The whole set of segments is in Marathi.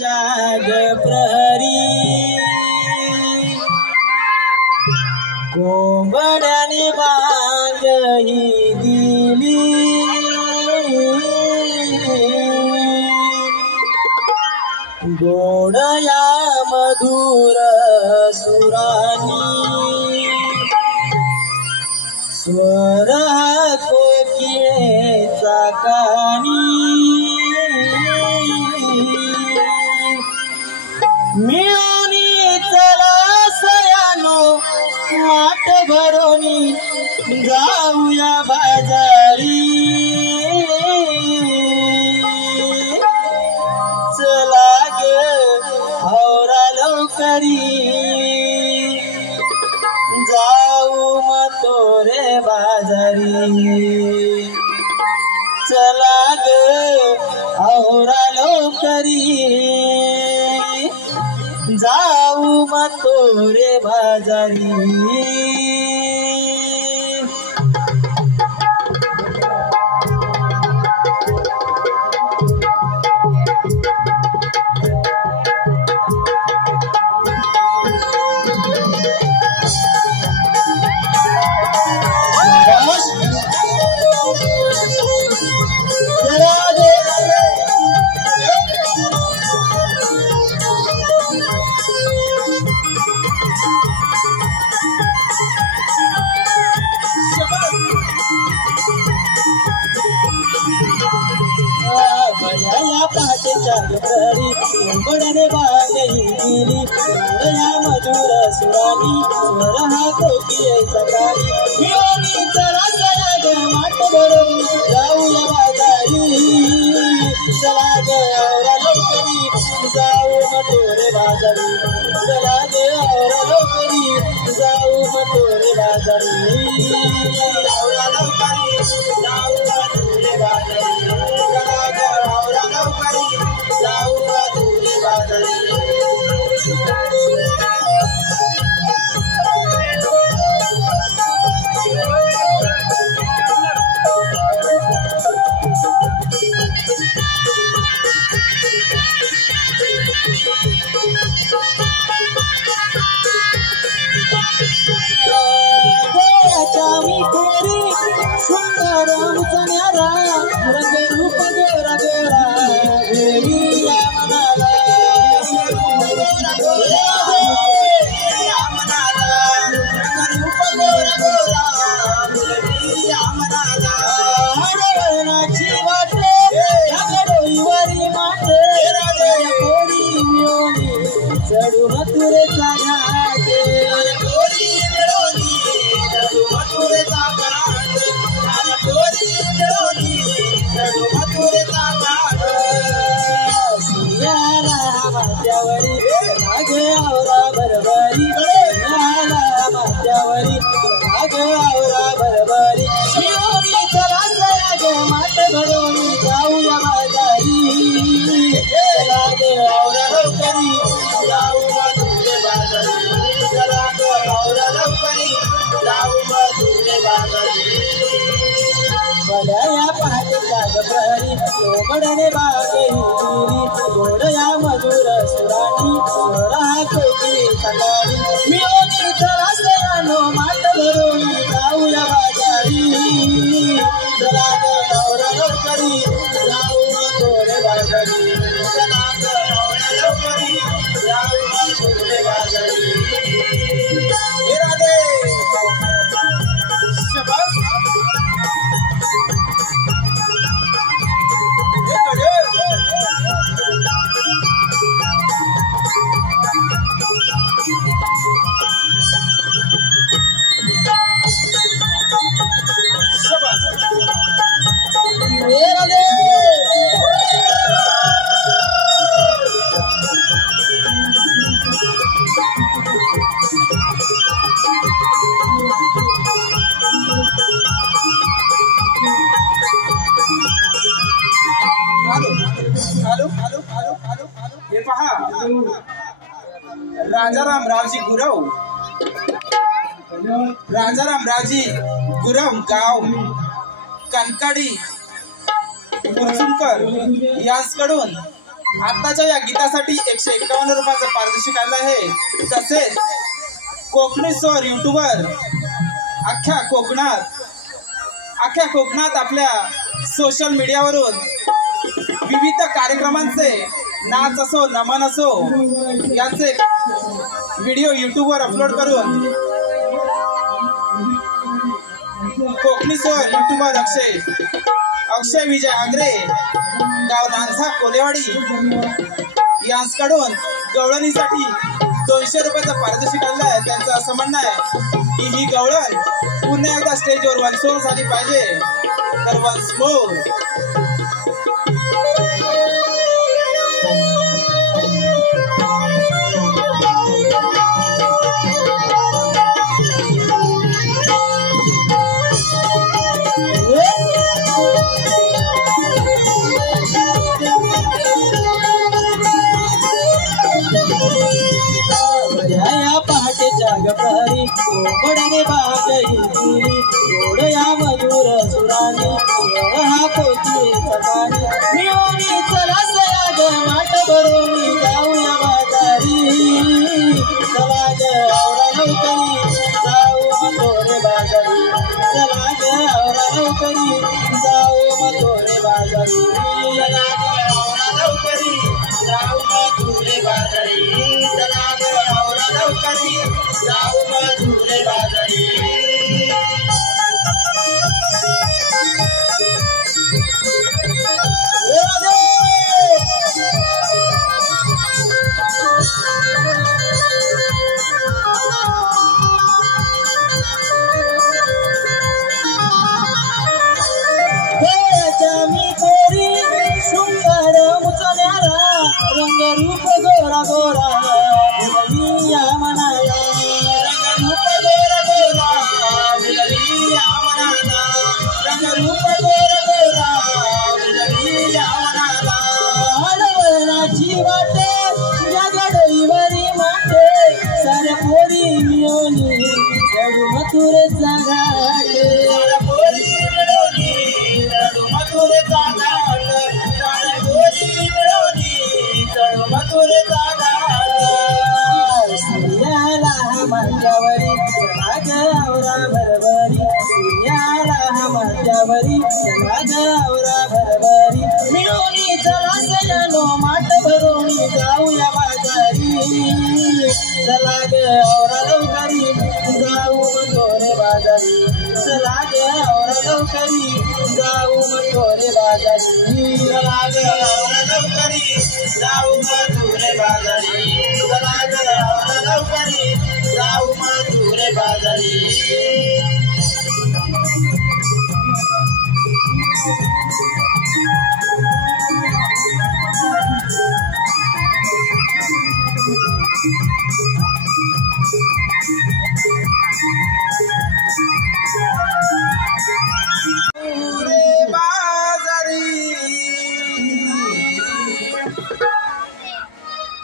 चाग प्रहरी कोंबड्याने बांग ही दिली गोड या मधुर सुरानी स्वर कोकिळेचा कानी मिळूनी चला सयानो वाट भरोनी जाऊया बाजारी चला ग आवरा लवकरी जाऊ मतोरे बाजारी चला ग आवरा लवकरी जाऊ मतोरे बाजारी कोंबड्याने बांग ही दिली या मधुर सुरानी स्वर हा कोकिळेचा कानी मिळूनी चला चला ग वाट भरून जाऊया बाजारी चला ग आवरा लवकरी जाऊ मतोरे बाजारी चला ग आवरा लवकरी जाऊ मतोरे बाजारी आवरा लवकरी जाऊ मतोरे बाजारी चला ग आवरा लवकरी जाऊ मतोरे बाजारी सुंदर उचण्यारा रंग रूप गोरा गोरा गुरविया मनाला रंग रूप गोरा गोरा गुरविया मनाला हरवण्याची वाट या गडोईवरी माट कोरी मिळवली चढून तुरेचा घाट कोरी मिळवली चढून तुरेचा घाट माझ्यावरी माग आवरा बरबरी माझ्यावरी माग आवरा बरबरी मिळवली चला चला ग माट भरवली जाऊया बाजारी चला ग आवरा लवकरी जाऊ तुझे बाजारी चला ग आवरा लवकरी जाऊ तुझे बाजारी बड्या पहाटेच्या प्रहरी कोंबड्याने बांग ही दिली गोड या मधुर सुरानी स्वर हा कोकिळेचा कानी मिळूनी चला सयानो माट भरोनी जाऊया बाजारी चला ग आवरा लवकरी जाऊ मतोरे बाजारी चला ग आवरा लवकरी जाऊ मतोरे बाजारी राधे शाबास राजाराम रावजी गुरव राजाराम रावजी गुरव गाव कनकाडी कुरचुमकर यांकडून आताच्या या गीतासाठी 151 रुपयाचं पारितोषिक आलं आहे. तसेच कोकणी स्वर युट्यूबर अख्ख्या कोकणात आपल्या सोशल मीडियावरून विविध कार्यक्रमांचे नाच असो नमन असो याचे व्हिडिओ युट्यूबवर अपलोड करून कोकणी स्वर युट्यूबर अक्षय विजय आंग्रे गाव नांझा कोलेवाडी यांच्याकडून गवळणीसाठी 200 रुपयाचं पारितोषिक आणलं आहे. त्यांचं असं म्हणणं आहे की ही गवळण पुन्हा एकदा स्टेजवर वन्स मोर झाली पाहिजे. तर वन्स मोर प्रहरी कोकणने बागही गोडया मधुर सुरानी स्वर हा कोची सकाळी मिळवणी चला सयाग माठ भरून जाऊया बाजारी चला ग आवरा लवकरी जाऊ मथोरे बाजारी चला ग आवरा लवकरी जाऊ मथोरे बाजारी चला ग आवरा लवकरी जाऊ मथोरे बाजारी चला ग आवरा लवकरी जाऊ मथुरे बाजारी. मी कोरी शृंगार मुचल्याला रंगरूप गोरा गोरा या मनाला रंगरूप गोरा गोरा या मनाला रंगरूप गोरा गोरा या मनाला हळवळणाची वाटे या गडईवरी माटे साऱ्या पोरी मिळवणी चढू मथुरेचा घाट साऱ्या पोरी मिळवणी चढू मथुरेचा घाट साऱ्या पोरी मिळवणी चढू मथुरेचा घाट सूर्याला माझ्यावरी समाज आवरा भरभरी सूर्याला माझ्यावरी समाज आवरा भरभरी मिळवणी चला सयानो माठ भरून जाऊया बाजारी चला ग आवरा लवकरी जाऊ मथोरे बाजारी चला ग आवरा लवकरी जाऊ मथोरे बाजारी चला ग आवरा लवकरी जाऊ मथुरे बाजारी चला ग आवरा लवकरी जाऊ मथुरे बाजारी.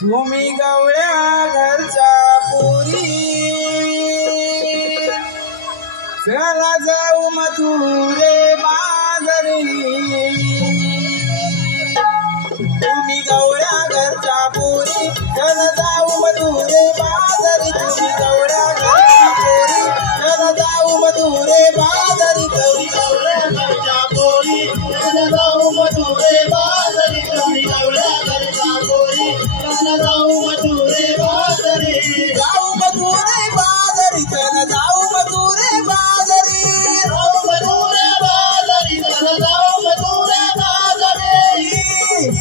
तुम्ही गवळ्या घरच्या पोरी चला जाऊ मथुरे बाजारी. तुम्ही गवळ्या घरच्या पोरी चला जाऊ मथुरे बाजारी. तुम्ही गवळ्या घरच्या पोरी चला जाऊ मथुरे बाजारी. तुम्ही गवळ्या घरच्या पोरी चला जाऊ मथुरे बाजारी. तुम्ही गवळ्या घरच्या पोरी चला जाऊ मथुरे बाजारी. जाऊ मथुरे बाजारी चला जाऊ मथुरे बाजारी. जाऊ मथुरे बाजारी चला जाऊ मथुरे बाजारी.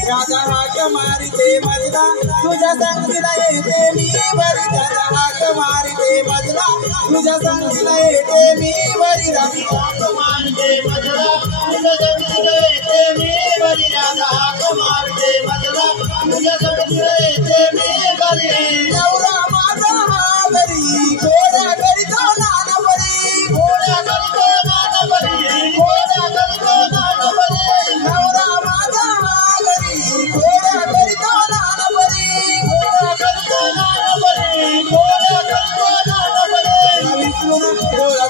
राजा हाक मारिते मजला तुझ्या संगीला येते मी बरी. राजा हाक मारिते मजला तुझ्या संगीला येते मी बरी. राजा हाक मारिते मजला तुझ्या संगीला येते मी बरी. राजा हाक मारिते मजला तुझ्या संगीला येते मी बरी. नवरा माझा माघरी घोड्या करीतो नाना बरी. घोड्या करीतो नाना बरी. घोड्या करीतो नाना बरी. नवरा माझा माघरी घोड्या करीतो नाना बरी. घोड्या करीतो नाना बरी. घोड्या करीतो नाना बरी. विसरून डोळा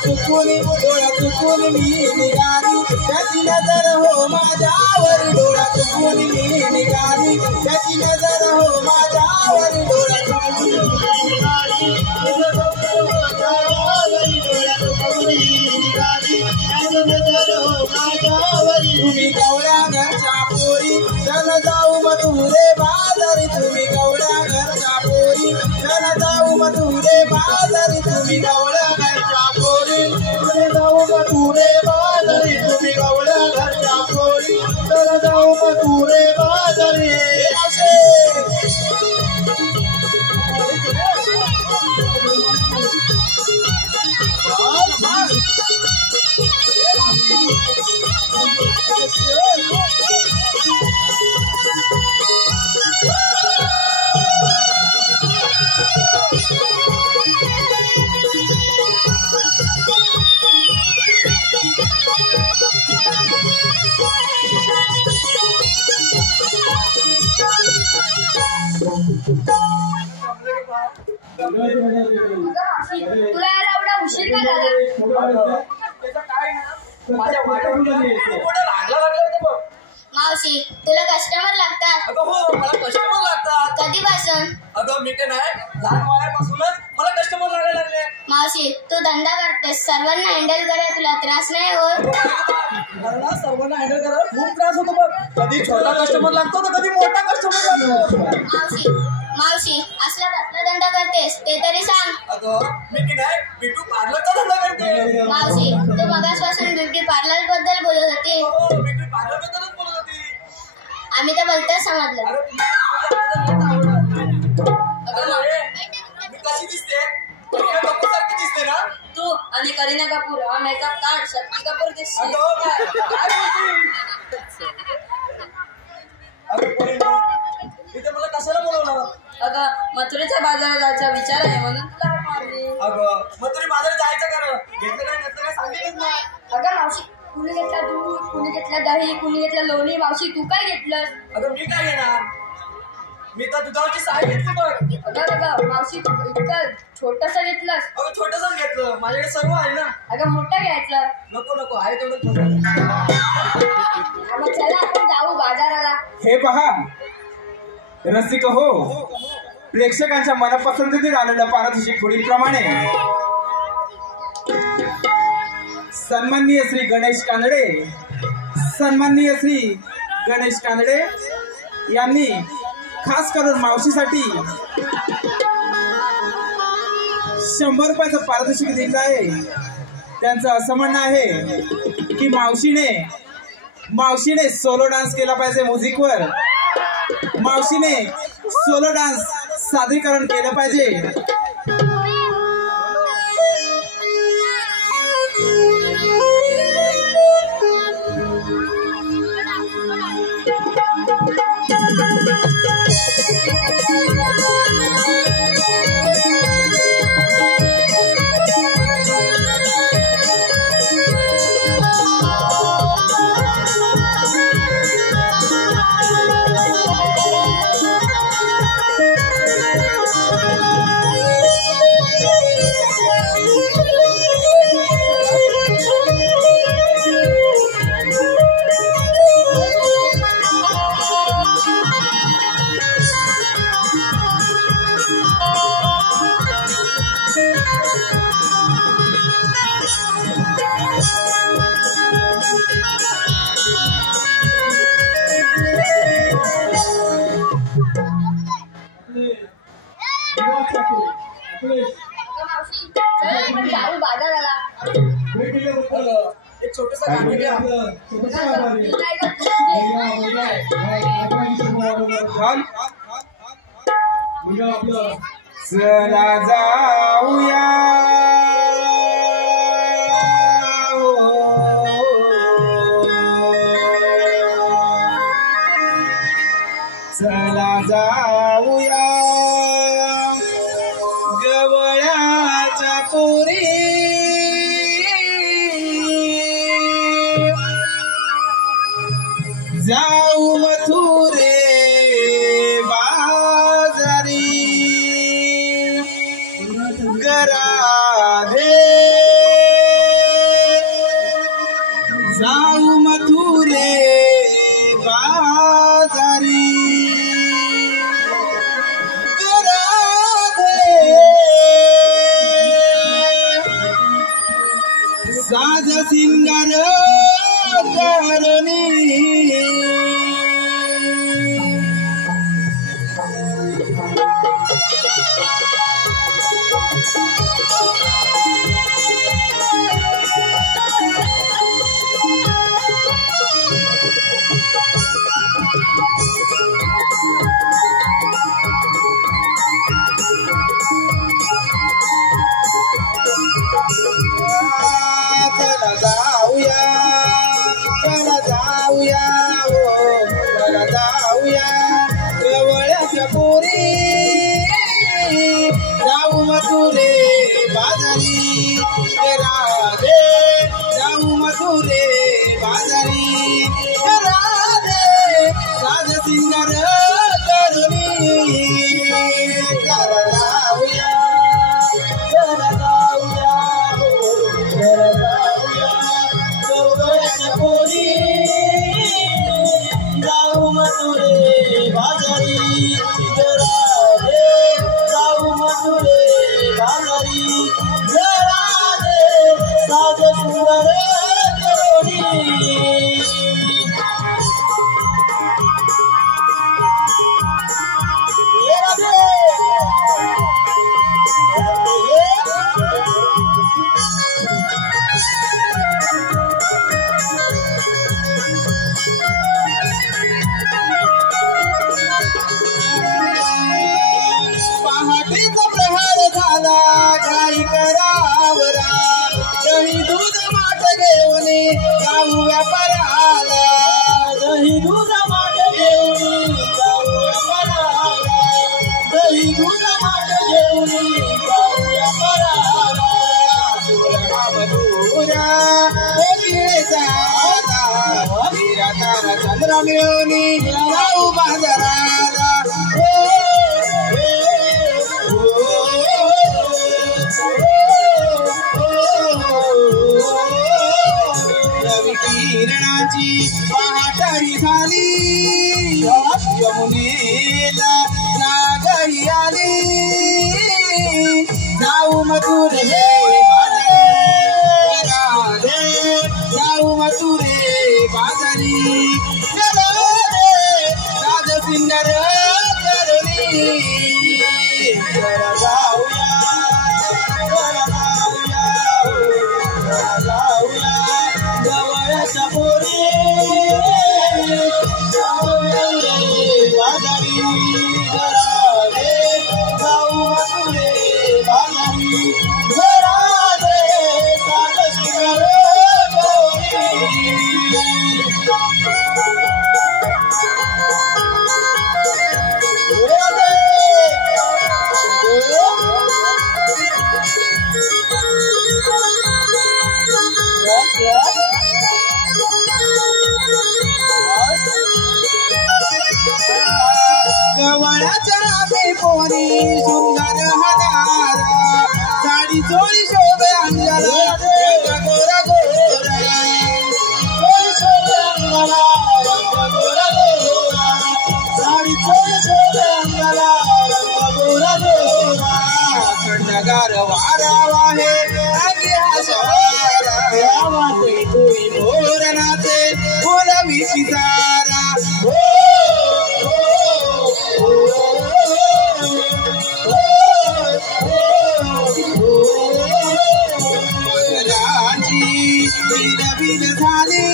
चुकून मी निघाली त्याची नजर हो माझ्यावर. डोळा चुकून मी निघाली त्याची तुम्ही गवळ्या घरच्या पोरी तर जाऊ मथुरे बाजारी तुम्ही गवळ्या घरच्या पोरी तर जाऊ मथुरे बाजारी तुला यायला एवढा उशीर का झाला? मावशी तुला कस्टमर लागतात? अगं हो मला कस्टमर लागतात. कधीपासून? अगं मी काय नाही लहान वयापासूनच मला कस्टमर लागायला लागले. मावशी तू धंदा करतेस सर्वांना हँडल करायला तुला त्रास नाही होत? मला सर्वांना हँडल करायला खूप त्रास होतो बघ. कधी छोटा कस्टमर लागतो तर कधी मोठा कस्टमर लागतो. मावशी असला कसला धंदा करतेस ते तरी सांग. अगं मी की नाही ब्युटी पार्लरचा धंदा करते. मावशी तू मगासपासून ब्युटी पार्लर बद्दल बोलत होती. हो ब्युटी पार्लर बद्दलच बोलत होती. आम्ही तर बोलतच समजलं. मी कशी दिसते? करीना कपूर सारखी दिसते ना तू आणि करीना कपूर हा मेकअप काढ शक्ती कपूर दिसते. अगं काय बोलते? अगं करीना इथे मला कशाला बोलवलं? अगं मथुरेच्या बाजारात जायचा विचार आहे म्हणून तुला मारली. अगं मग तरी बाजारात जायचं कर. घेतलं काय नसतं काय सांगितलंच नाही. अगं मावशी कुणी घेतला दूध कुणी घेतला दही कुणी घेतला लोणी. मावशी तू काय घेतलंस? अगं मी काय घेणार? मी तर दुधाची साय घेतली बघ. अगं मावशी तू इतकं छोटस घेतलंस? अगं छोटंसं घेतलं माझ्याकडे सर्व आहे ना. अगं मोठं घ्यायचं. नको नको आहे तेवढं. मग चला आपण जाऊ बाजाराला. हे पहा रसिक हो प्रेक्षकांच्या मनपसंतीत आलेलं पारितोषिक पुढील प्रमाणे. सन्माननीय श्री गणेश कानडे सन्माननीय श्री गणेश कानडे यांनी खास करून मावशीसाठी 100 रुपयाचं पारितोषिक दिलं आहे. त्यांचं असं म्हणणं आहे की मावशीने सोलो डान्स केला पाहिजे. म्युझिकवर मावशीने सोलो डान्स सादरीकरण केलं पाहिजे. जाऊ बाजाराला. एक छोटंसं गाणं घ्या. चला जाऊया चला जाऊया गवळ्याच्या पोरी जाऊ मथुरे बाजारी गराधे जाऊ मथुरे बाजारी गराधे साज सिंगार करणी दही दूध माठ घेऊन जाऊ व्यापाराला दही दूध माठ घेऊन जाऊ व्यापाराला दही दूध माठ घेऊन जाऊ व्यापाराला मधुरा तारा चंद्र मिळून जाऊ बाजाराला किरणाची पहाटारी झाली यमुनेला नागरी आली जाऊ मथुरे बाजारी जाऊ मथुरे बाजारी राज सिंगर करणी जाऊया जवळच्या पोरी बाजारी जाऊ मथुरे बाजारी गवळाच्या नामे पोरी सुंदर हजार साडी चोळी शोभे अंगाला गोरा गोरा शोभे अंगाला गोरा गोरा साडी चोळी शोभे अंगाला गोरा गोरा थंडगार वारा वाहे आगे हसवारा वाटे कोई मोर नाचे बोलावी पिसारा बिन झाली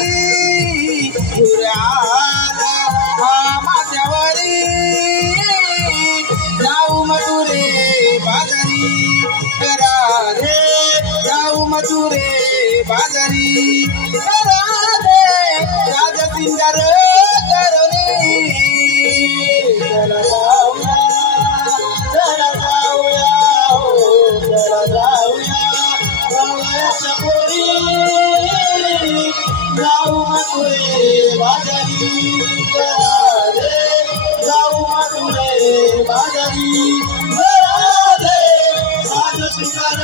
माझ्यावरी जाऊ मथुरे बाजारी राधे जाऊ मथुरे बाजारी राधे राज सिंगार करुणी चला जाऊया चला जाऊया चला जाऊया जाऊया पोरी जाऊ मथुरे बाजारी जाऊ मथुरे बाजारी राज सिंगार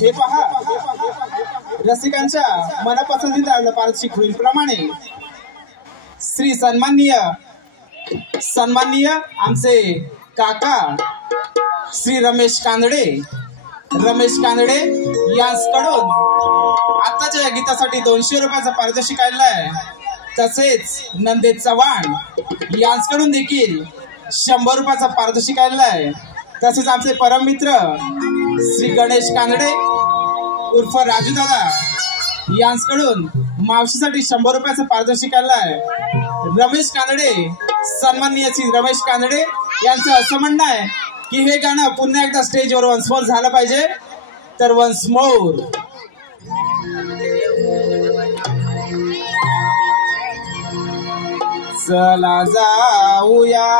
हे पहा रसिकांच्या मनपसंतीचा पारदर्शी खुलीप्रमाणे श्री सन्माननीय आमचे काका श्री रमेश कांदडे यांच्याकडून आताच्या या गीतासाठी 200 रुपयाचा पारितोषिक आलेला तसेच नंदेश चव्हाण यांच्याकडून देखील 100 रुपयाचा पारितोषिक आलेला तसेच आमचे परममित्र श्री गणेश कांदडे उर्फ राजू दादा यांच्याकडून मावशीसाठी 100 रुपयाचा पारितोषिक आलेला रमेश कांदडे सन्माननीय श्री रमेश कांदडे यांचं असं म्हणणं आहे की हे गाणं पुन्हा एकदा स्टेजवर वन्स मोर झालं पाहिजे तर वन्स मोर चला जाऊया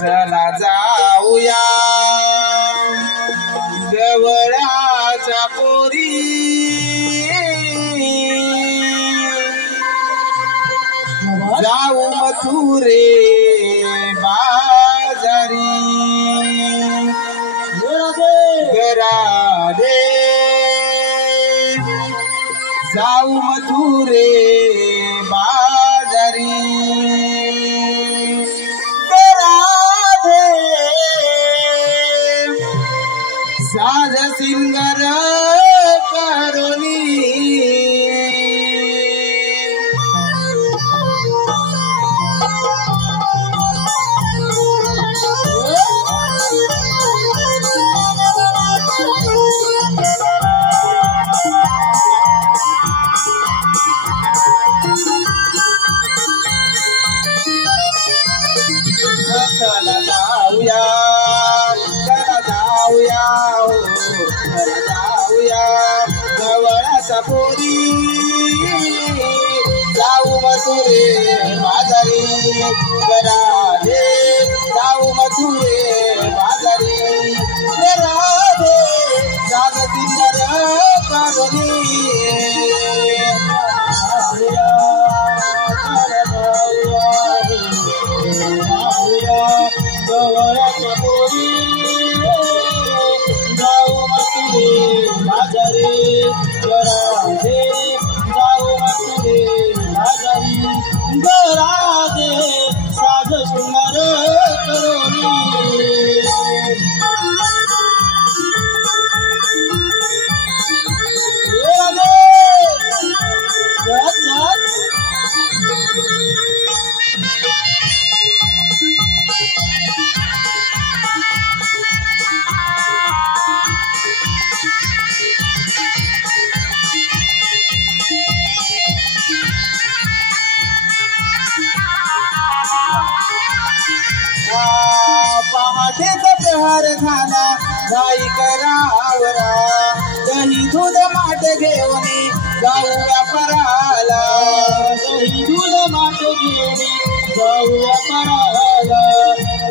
चला जाऊया गवळाच्या पोरी जाऊ मथुरे बाजारी गरारे जाऊ मथुरे बाजारी साज सिंगर पोरी जाऊ मथुरे बाजारी राधे जाऊ मथुरे बाजारी राधे साज सिंगर करुणी गवळ्याच्या पोरी जाऊ मथुरे बाजारी राधे जाऊ मथुरे बाजारी राधे साज सुंदर करुणी पहाटेचा प्रहार झाला गाई करावरा दही दूध माठ घेऊन जाऊ व्यापाराला दही दूध माठ घेऊन जाऊ व्यापाराला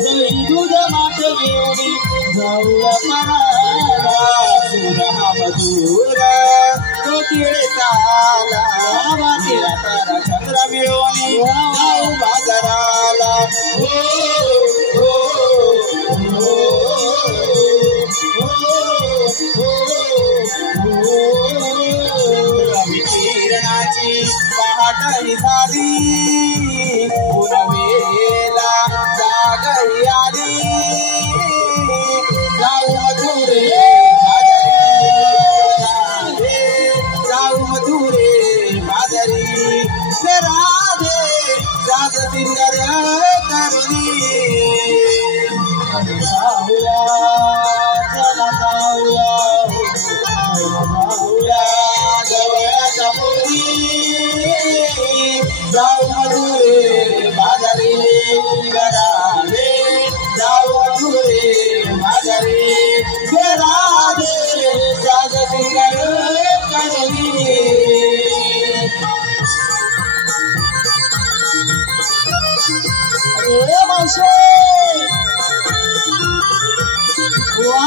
दही दूध माठ घेऊन जाऊ व्यापाराला सुरहा मधुर तो तिळेचाला तेरा तारा चंद्र मिळून जाऊ बाजाराला किरणाची पहाटही झाली पुनवेला जागही आली जाऊ मथुरे बाजारी जाऊ मथुरे बाजारी राधे साज सिंगर करुणी जाऊया चला जाऊया गवळ्याच्या पोरी जाऊ मथुरे बाजारी राधे जाऊ मथुरे बाजारी राधे साज सिंगर करुणी अरे मावशे वा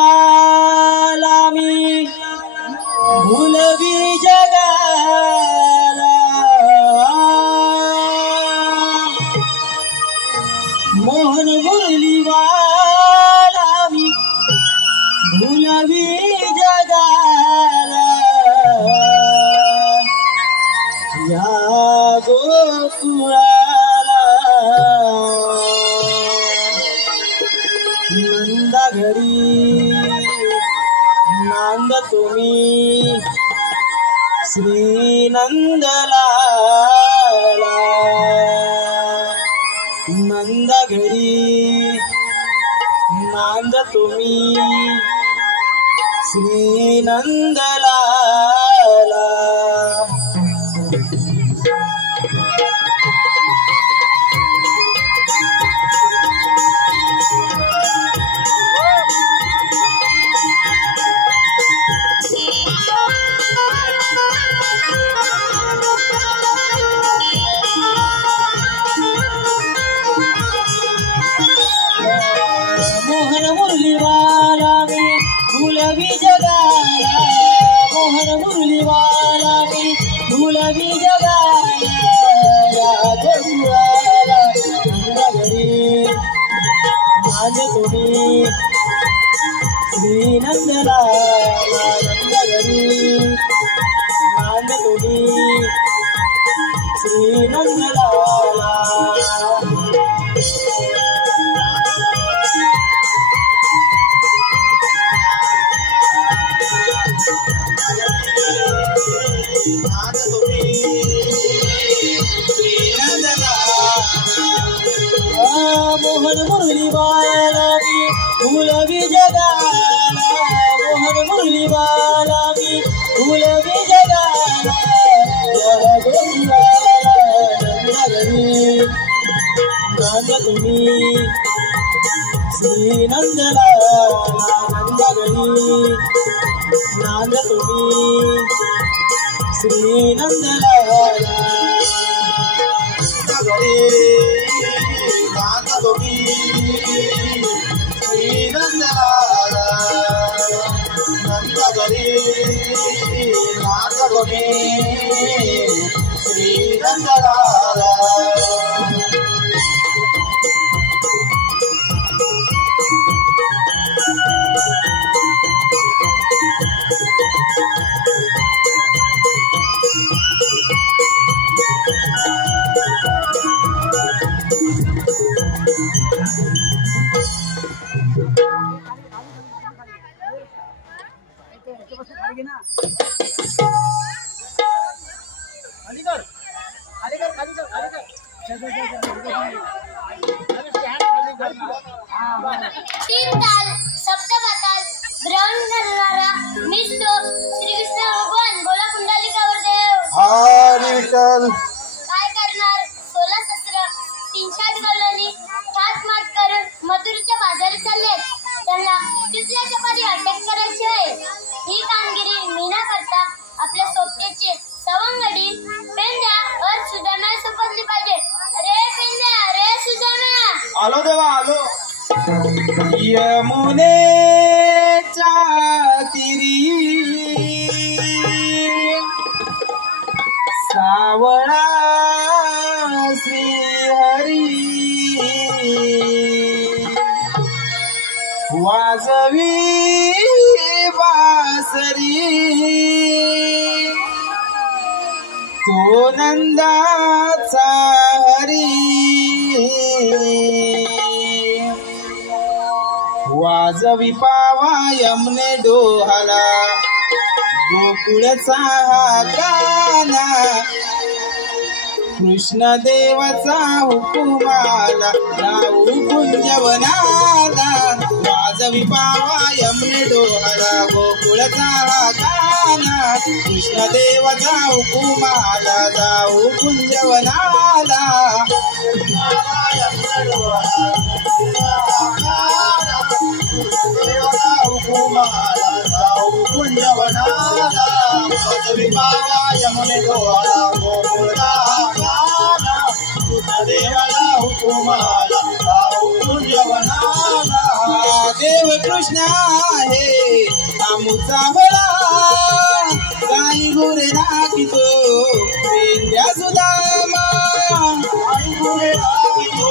मुरलीवाला मी भुलवी जगाला मोहन मुरलीवाला मी भुलवी जगाला या गोकुळाला नंदा घरी नांद तुम्ही श्री नंदलाला नंद घरी नांद तुम्ही श्री नंदलाला मोहन मुरलीवाला मी भुलवी जगाला मोहन मुरलीवाला मी भुलवी जगाला या गोकुळाला नंदघरी माझ तुम्ही श्री नंदलाला नंदघरी माझ तुम्ही श्री नंदलाला फुलवी जगाला या गोकुळाला नंदगणी नांद तुम्ही श्री नंदलाला नंदगणी नांद तुम्ही श्री नंदलाला नांद तुम्ही श्री नंदलाला नंदगणी नांद तुम्ही श्री नंदलाला तीन ताल सप्तपाताल ग्रहण करणारा निसतो श्रीकृष्ण भगवान बोला कुंडलिकावर देव हरी विठ्ठल काय करणार 16 सत्र 300 गवळणी ठाक माट करून मथुरेच्या बाजारी चालले त्यांना तिथल्या चपाती अटक करायची आहे ही कामगिरी मी न करता आपल्या सोबतीचे सवंगडी पेंड्या और सुदाम्या सोबतली पाहिजे अरे पेंड्या अरे सुदाम्या आलो देवा आलो यमुनेच्या तीरी सावळा श्रीहरी वाजवी बासरी तो नंदाचा हरी वाजवी पावा यमने डोहाला गोकुळचा हा गाना कृष्ण देवाचा हुकुमाला राहू कुंजवनाला वाजवी पावा यमने डोहाला गोकुळचा हा गाना कृष्ण देवाचा हुकुमाला जाऊ कुंजवनाला यमुने डोहाला गोकुळचा देवाला हुकुमाला देव कृष्ण आहे आमुचा भला काही गुरे राखितो पेंड्या सुदामा काही गुरे राखितो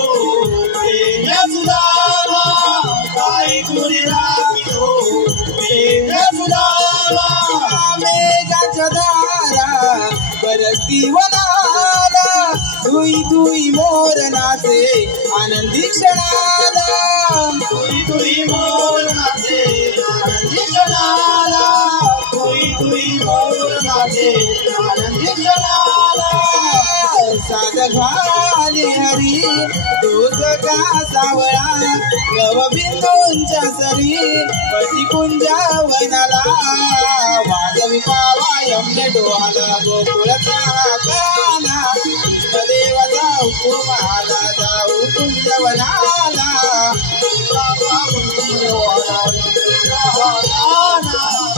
पेंड्या सुदामा काही गुरे राखितो पेंड्या सुदामा मेघाच्या दारा बरसती वनाला धुई धुई मोर नाचे आनंदी क्षणाला धुई धुई मोर नाचे आनंदी क्षणाला धुई धुई मोर नाचे आनंदी क्षणाला साध घाले हरी दूध का सावळा गवबिंदूंच्या सरी पटी कुंजावनाला वाजवी पावा यमने डोहाला गोकुळचा गाना कृष्ण देवाचा हुकुमाला जाऊ कुंजवनाला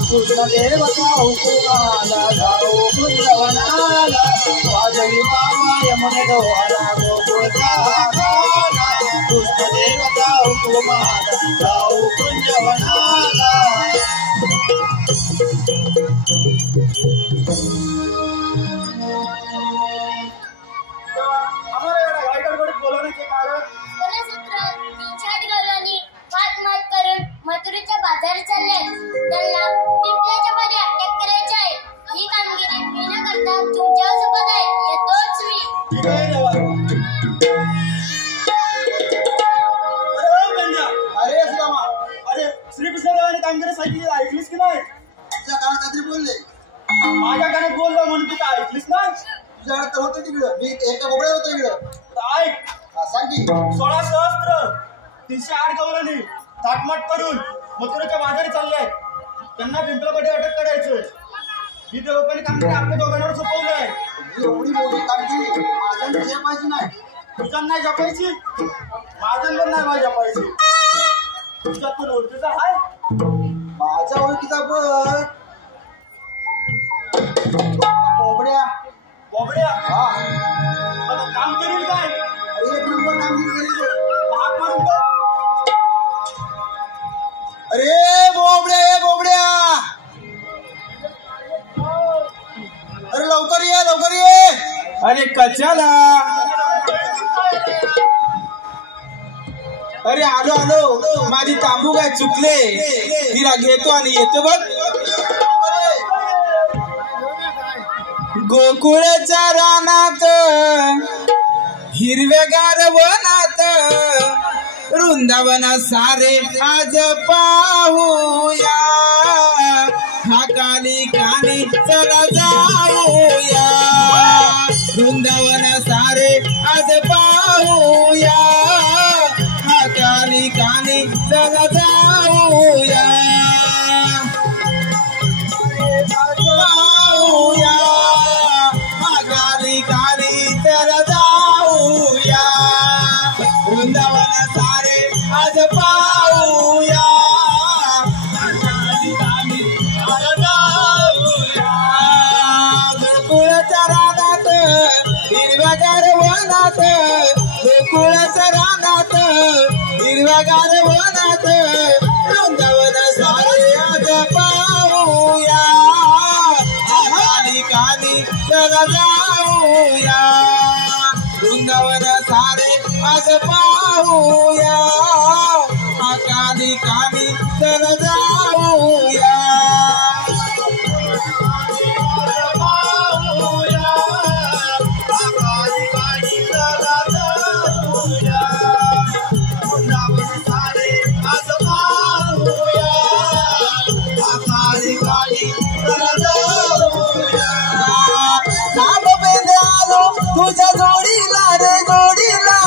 कृष्ण देवाचा हुकुमाला जाऊ कुंजवनाला वाजवी पावा यमने डोहाला गोकुळचा गाना कृष्ण देवाचा हुकुमाला जाऊ कुंजवनाला मथुरेच्या बाजारी चालले त्यांना टिपल्याच्या मध्ये अटक करायची आहे ही कामगिरी मी न करता तुमच्या सोबत आहे येतोच मी अरे सुदामा अरे श्रीकृष्ण कामगिरीसाठी ऐकलीस की नाही तुझ्या कानात काहीतरी बोलले माझ्या कानात बोललो म्हणून तू काय ऐकलीस ना तुझ्याकडे तर होतं तिकडं मी एका बोबड्या होतो इकडं ऐक सांग की 16 सहस्त्र 308 गवळणी थाटमाट करून मथुरेच्या बाजारी चालले त्यांना पिंपळाकडे अटक करायचं ही त्या लोकांनी कामगिरी आपल्या दोघांवर सोपवलंय. एवढी मोठी कामगिरी माझ्या जपायची नाही. तुझ्या नाही जपायची, माझ्या पण नाही जपायची. तुझ्या पण ओळखीचा आहे. माझ्या ओळखीचा बघ बोबड्या. बोबड्या हा आता काम करील काय? एक नंबर कामगिरी करेल. हाक मारून बघ. अरे बोबड्या अरे लवकर ये. अरे कशाला? अरे आलो माझी तांबू काय चुकले, तिला घेतो आणि येतो बघ. गोकुळच्या रानात हिरवेगार वनात वृंदावन सारे आज पाहूया, हा काली काली चला जाऊया. वृंदावन सारे आज पाहूया, हा काली काली चला जाऊया. जाऊया, हा काली काली चला जाऊया. वृंदावन सारे आज पाहूया, काली काली चला जाऊया. गोकुळच्या रानात हिरव्यागार वनात, गोकुळच्या रानात हिरव्यागार वनात वृंदावन सारे आज पाहूया, काली काली चला जाऊया. वृंदावन सारे आज पाहूया, काली काली चला जाऊया. तुझ्या जोडीला रे जोडीला,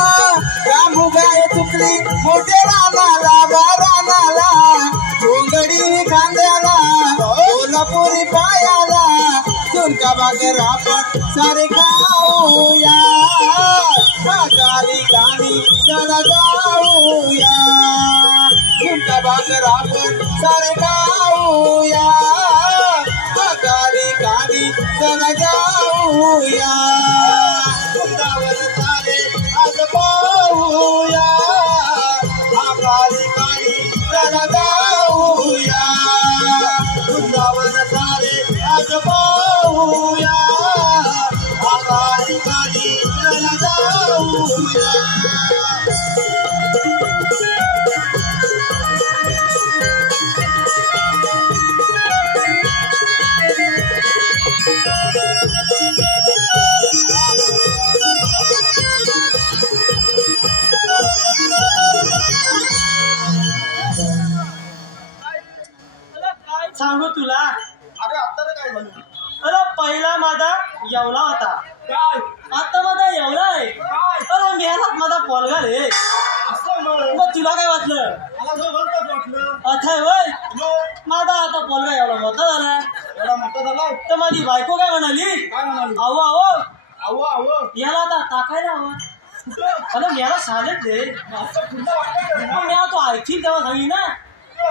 त्या मुगाय चुकली मोठे रानाला, डोंगरी खांद्याला, कोल्हापुरी पायाला, झुणका भाकर आपण सारे खाऊया, काली काली चला जाऊया. झुणका भाकर आपण सारे खाऊया, काली काली चला जाऊया. वृंदावन सारे आज पाहूया, काली काली चला जाऊया. वृंदावन सारे आज पाहूया, काली काली चला जाऊया. सांगू तुला? अरे आता काय झालं? अरे पहिला माझा येवला होता. काय आता माझा येवला आहे. अरे मेहनत माझा पोलगा रे. असं मग तुला काय वाटलं? मला जो बोलतोच वाटलं. अथय वय माझा आता पोलगा एवढा मोठा झाला. एवढा मोठा झालाय. तर माझी बायको काय म्हणाली? काय म्हणाली? आहो याला आता टाकायला हवं. कुठं अरे याला शाळेत रे. असं पुन्हा वाटतं मग मी तो ऐकतील तेव्हा सांगी ना.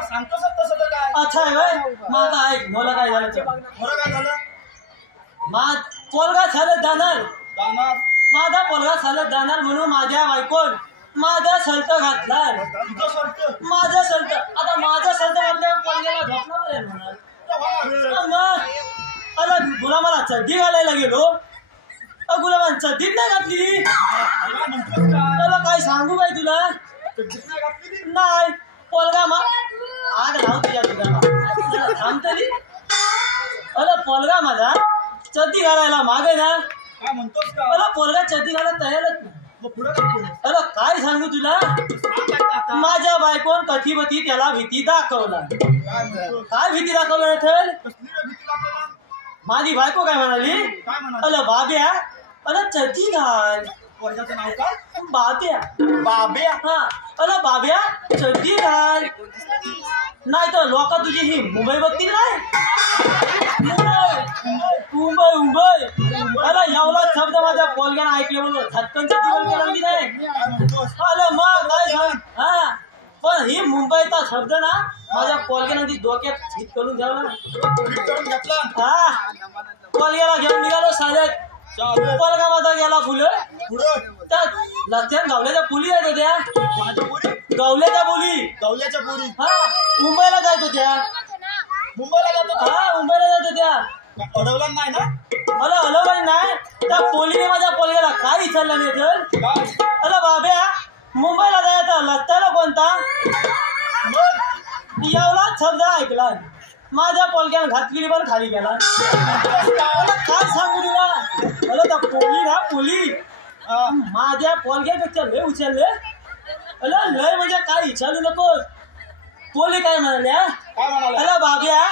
सांगतोस तसं तर काय? अच्छा आहे वय. मग आता ऐक मला काय झालं ते. बरं काय झालं? पोलगा चालत जाणार. जाणार माझा पोलगा चालत जाणार म्हणून माझ्या बायकोन माझा सल्ट घातला. तुझं शर्ट माझा सल्ट आता माझा सल्ट आपल्या पोलग्याला झोपणार नाही म्हणाल. अरे गुलामाला चड्डी घालायला गेलो. गुलामान चड्डीच नाही घातली. त्याला काय सांगू काय तुला? नाही पोलगा आग राहू तुझ्या तुझ्याला थांबतली. अरे पोलगा माझा चड्डी घालायला मागे ना. काय म्हणतोस का? अरे पोलगा चड्डी घालायला तयारच नाही. मग पुढे काय केलं? अरे काय सांगू तुला? सांग आता. माझ्या बायकोन कथीपती त्याला भीती दाखवला. काय म्हणतो? काय भीती दाखवलं ठेल? कसली रे भीती दाखवला? माझी बायको काय म्हणाली? काय म्हणाली? अरे बाब्या अरे चड्डी घाल. पोरगाचं नाव काय? बाब्या. बाब्या. हा अरे बाब्या चड्डी घाल नाही तर लोक तुझी ही मुंबई बघतील नाही. मुंबई मुंबई अरे एवढा शब्द माझ्या पोलग्यानं ऐकले म्हणून झटकनचं जीवन केलं की नाही. अरे मग काय सांग. हा पण ही मुंबईचा शब्द ना माझ्या पोलग्यानं ती डोक्यात हिट करून घ्यावं ना. हा पोलग्याला घेऊन निघालो शाळेत. पोलगा माझा गेला फुलं त्या लक्षात गावल्याच्या पुली जायत होत्या. गावल्याच्या पुली हा मुंबईला जायत होत्या. मुंबईला जातो. हा मुंबईला जायत होत्या. अडवला नाही ना? मला हलवलं नाही. त्या पोलीने माझ्या पोलग्याला काय विचारलं नाही तर अरे बाब्या मुंबईला जायचं रस्त्याला कोणता एवढाच शब्द ऐकला. माझ्या पोलग्यानं घातलेली पण खाली गेला. काय सांगू तुला. अरे त्या पोली ना पोली माझ्या पोलग्यापेक्षा लय उचलले. अरे लय म्हणजे काय विचारू नको. पोली काय म्हणाल्या अरे बाब्या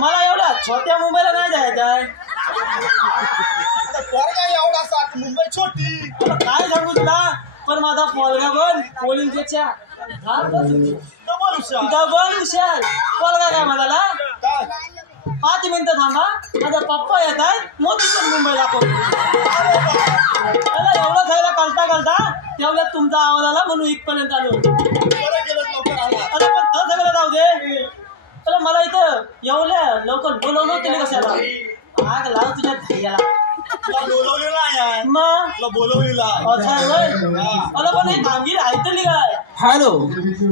मला एवढ्या छोट्या मुंबईला नाही जायचंय. मुंबई छोटी. काय सांगू तुला पण माझा पोलगा पण पोलींपेक्षा डबल हुशार. पोलगा काय म्हणाला 5 मिनिटं थांबा माझा पप्पा येत आहे मग तिथं मुंबई दाखवतो. एवढं खायला करता करता तेवढ्यात तुमचा आवाज आला म्हणून इथपर्यंत आलो. अरे पण तर सगळं जाऊ दे. अरे मला इथं एवढ्या लवकर बोलवलं केले कशाला. आग लाव तुझ्या धैर्याला. मग बोलवलेला अच्छा मला पण हे कामगिरी ऐकली काय. हॅलो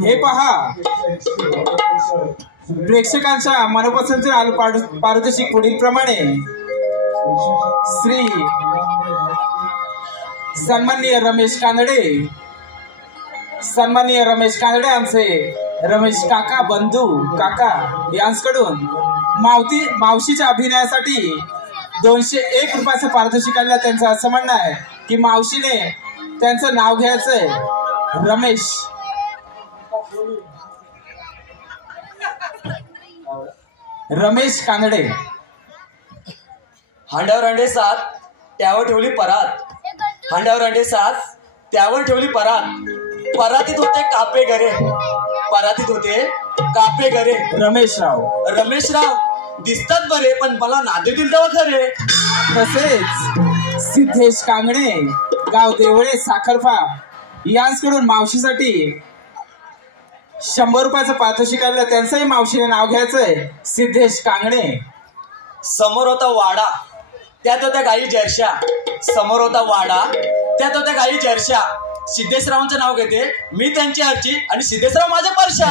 हे पहा प्रेक्षकांच्या मनपसंत आलू पारितोषिक पुढील प्रमाणे श्री सन्माननीय रमेश कानडे आमचे रमेश काका बंधू काका यांच्याकडून मावशीच्या अभिनयासाठी 201 रुपयाचं पारितोषिक आलं. त्यांचं असं म्हणणं आहे की मावशीने त्यांचं नाव घ्यायचंय रमेश कानडे. हांड्यावर अंडे 7 त्यावर ठेवली परात. हांड्यावर अंडे 7 त्यावर ठेवली परात. परातीत होते कापे गरे. रमेशराव दिसतात बरे पण मला नादेतील तेव्हा खरे. तसेच सिद्धेश कांगणे गाव देवळे साखरफा यांच्याकडून मावशीसाठी 100 रुपयाचं पारितोषिक आलं. त्यांचंही मावशीने नाव घ्यायचंय सिद्धेश कांगणे. समोर होता वाडा त्यात होत्या गाई जर्शा. सिद्धेशरावांचं नाव घेते मी त्यांची आजी आणि सिद्धेशराव माझ्या परशा.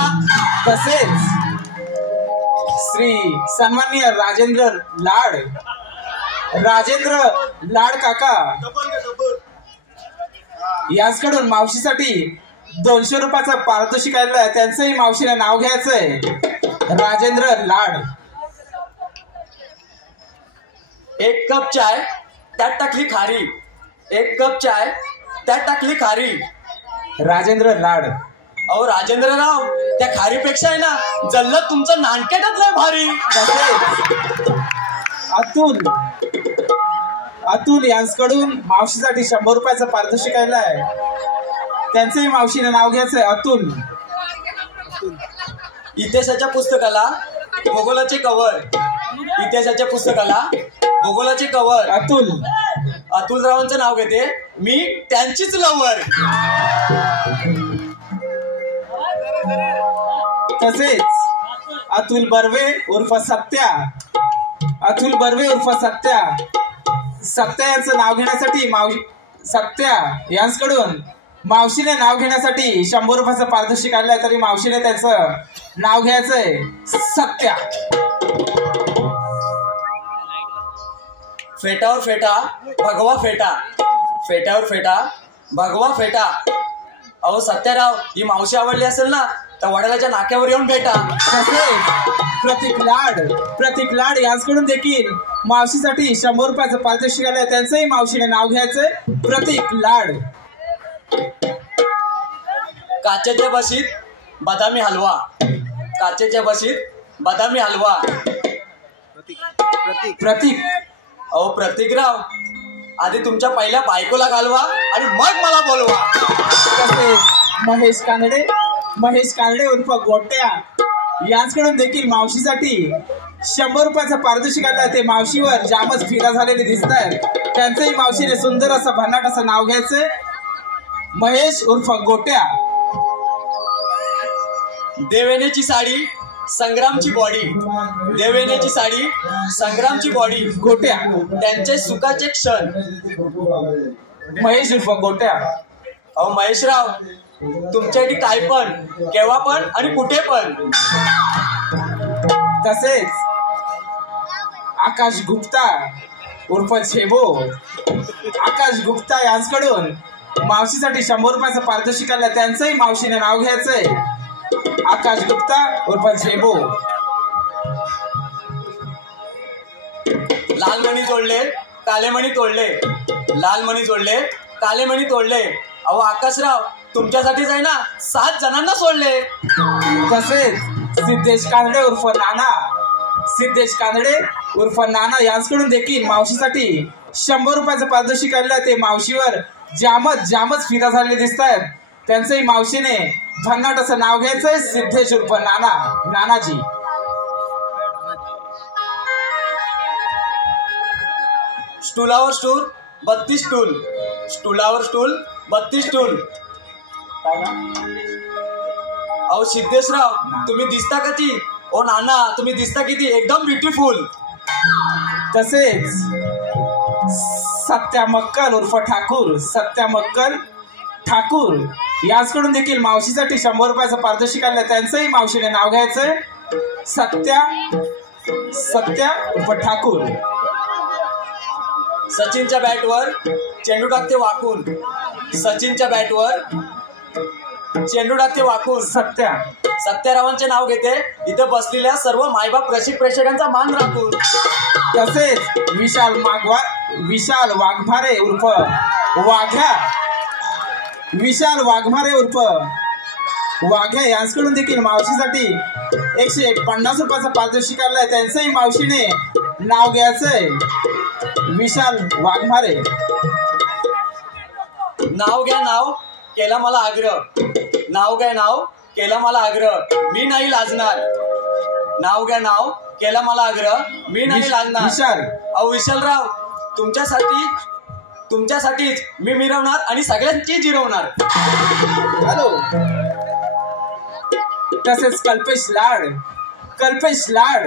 तसेच श्री सन्माननीय राजेंद्र लाड काका यांच्याकडून मावशीसाठी 200 रुपयाचं पारितोषिक आलं. त्यांचंही मावशीने नाव घ्यायचंय राजेंद्र लाड. 1 कप चाय त्यात टाकली खारी. राजेंद्र लाड. अहो राजेंद्रराव त्या खारीपेक्षा आहे ना जल्लत तुमचं नानकेटातलंय भारी. अतुल यांच्याकडून मावशीसाठी 100 रुपयाचं पारितोषिक आलंय. त्यांचंही मावशीने नाव घ्यायचंय अतुल. इतिहासाच्या पुस्तकाला भूगोलाचे कवर. अतुलरावांचं नाव घेते मी त्यांचीच लवर. तसेच अतुल बर्वे उर्फ सत्या यांचं नाव घेण्यासाठी सत्या यांच्याकडून मावशीने नाव घेण्यासाठी 100 रुपयाचं पारितोषिक आलंय. तरी मावशीने त्यांचं नाव घ्यायचंय सत्या. फेटावर भगवा फेटा. अहो सत्याराव ही मावशी आवडली असेल ना तर वडिलाच्या नाक्यावर येऊन भेटा. तसेच प्रतीक लाड यांच्याकडून देखील मावशीसाठी 100 रुपयाचं पारितोषिक आलंय. त्यांचंही मावशीने नाव घ्यायचंय प्रतीक लाड. काचेच्या बशीत बदामी हलवा. प्रतीक. अहो प्रतीकराव आधी तुमच्या पहिल्या बायकोला घालवा आणि मग मला बोलवा. तसेच महेश कानडे उर्फ गोट्या यांच्याकडून देखील मावशीसाठी 100 रुपयाचं पारितोषिक आलं. ते मावशीवर जामच फिदा झालेले दिसत आहेत. त्यांचंही मावशीने सुंदर असं भन्नाट असं नाव घ्यायचंय, महेश उर्फ गोट्या. देवेनेची साडी संग्रामची बॉडी, देवेनेची साडी संग्रामची बॉडी, गोट्या. त्यांचे सुखाचे क्षण. महेश उर्फ गोट्या. अहो महेशराव, तुमच्यासाठी काय पण, केव्हा पण आणि कुठे पण. तसेच आकाश गुप्ता उर्फ छेबो, आकाश गुप्ता यांच्याकडून मावशीसाठी 100 रुपयाचं पारितोषिक आलं. त्यांचंही मावशीने नाव घ्यायचंय, आकाश गुप्ता उर्फ छेबो. लाल मणी जोडले काले मणी तोडले, लाल मणी जोडले काले मणी तोडले. अहो आकाशराव, तुमच्यासाठीच आहे ना 7 जणांना सोडले. तसेच सिद्धेश कानडे उर्फ नाना, सिद्धेश कानडे उर्फ नाना यांच्याकडून देखील मावशीसाठी 100 रुपयाचं पारितोषिक आलं. ते मावशीवर जामच फिदा झालेले दिसत आहेत. त्यांचंही मावशीने भन्नाट असं नाव घ्यायचंय, सिद्धेश उर्फ नाना, नानाजी. स्टूलावर स्टूल 32 स्टूल, स्टूलावर स्टूल 32 स्टूल. अहो सिद्धेशराव, तुम्ही दिसता किती, ओ नाना तुम्ही दिसता किती एकदम ब्युटिफुल. तसेच सत्या मक्कल उर्फ ठाकूर, सत्या मक्कल ठाकूर याचकडून देखील मावशीसाठी 100 रुपयाचं पारितोषिक आलं. त्यांचंही मावशीने नाव घ्यायचंय, सत्या उर्फ ठाकूर. सचिनच्या बॅटवर चेंडू टाकते वाकून, सचिनच्या बॅटवर चेंडू टाकते वाकून. सत्यारावांचे नाव घेते इथे बसलेल्या सर्व मायबाप रसिक प्रेक्षकांचा मान राखून. तसेच विशाल वाघमारे उर्फ वाघ्या, विशाल वाघमारे उर्फ वाघ्या यांच्याकडून देखील मावशीसाठी 150 रुपयाचं पारितोषिक आलंय. त्यांचंही मावशीने नाव घ्यायचंय, विशाल वाघमारे. नाव घ्या नाव केला मला आग्रह, नाव घ्या नाव केला मला आग्रह, मी नाही लाजणार. नाव घ्या नाव केला मला आग्रह, मी नाही लाजणार. विशाल. अहो विशालराव, तुमच्यासाठीच मी मिरवणार आणि सगळ्यांची जिरवणार. हॅलो. तसेच कल्पेश लाड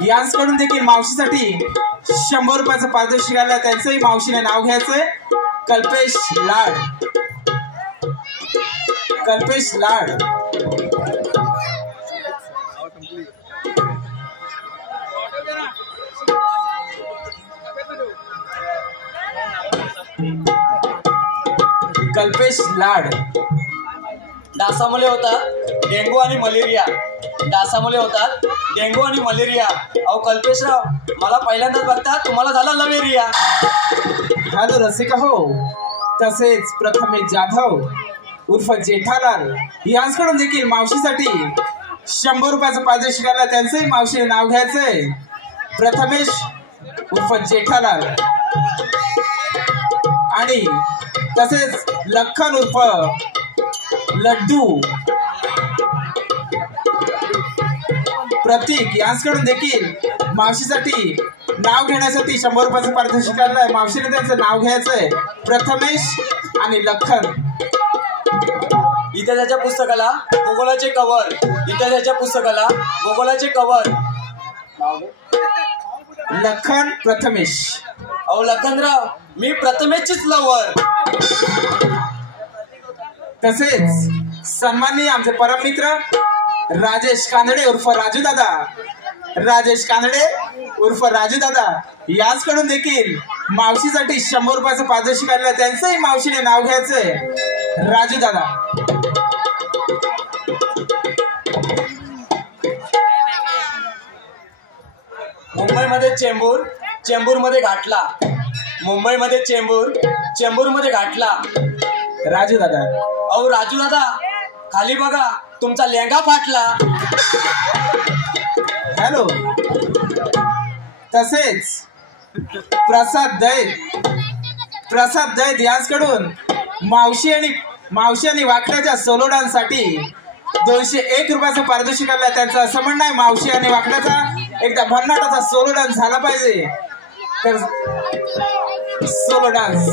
यांच्याकडून देखील मावशीसाठी 100 रुपयाचं पारितोषिक आलं. त्यांचंही मावशीने नाव घ्यायचंय, कल्पेश लाड. कल्पेश लाड. डासामुळे होतात डेंगू आणि मलेरिया, डासामुळे होतात डेंगू आणि मलेरिया. अहो कल्पेशराव, मला पहिल्यांदाच बघता तुम्हाला झाला लवेरिया. हॅलो रसिका हो. तसेच प्रथमेश जाधव उर्फ जेठालाल यांच्याकडून देखील मावशीसाठी 100 रुपयाचं पारितोषिक आलं. त्यांचंही मावशीने नाव घ्यायचंय, प्रथमेश उर्फ जेठालाल. आणि तसेच लखन उर्फ लड्डू प्रतीक यांच्याकडून देखील मावशीसाठी नाव घेण्यासाठी 100 रुपयाचं पारितोषिक आलंय. मावशीने त्यांचं नाव घ्यायचंय, प्रथमेश आणि लखन. इतिहासाच्या पुस्तकाला भूगोलाचे कव्हर, इतिहासाच्या पुस्तकाला भूगोलाचे कव्हर, लखन प्रथमेश. अहो लखनराव, मी प्रथमेशचीच लवर. तसेच सन्माननीय आमचे परममित्र राजेश कानडे उर्फ राजू दादा, राजेश कानडे उर्फ राजू दादा याचकडून देखील मावशीसाठी 100 रुपयाचं पारितोषिक आलं. त्यांचंही मावशीने नाव घ्यायचंय, राजू दादा. मुंबईमध्ये चेंबूर, चेंबूरमध्ये घाटला, मुंबईमध्ये चेंबूर, चेंबूरमध्ये घाटला. राजू दादा. अहो राजू दादा, खाली बघा तुमचा लेंगा फाटला. हॅलो. तसेच प्रसाद दैत यांच्याकडून मावशी आणि वाकड्याच्या सोलो डान्ससाठी 201 रुपयाचं पारितोषिक आलं. त्यांचं असं म्हणणं आहे मावशी आणि वाकड्याचा एकदा भन्नाटाचा सोलो डान्स झाला पाहिजे. तर सोलो डान्स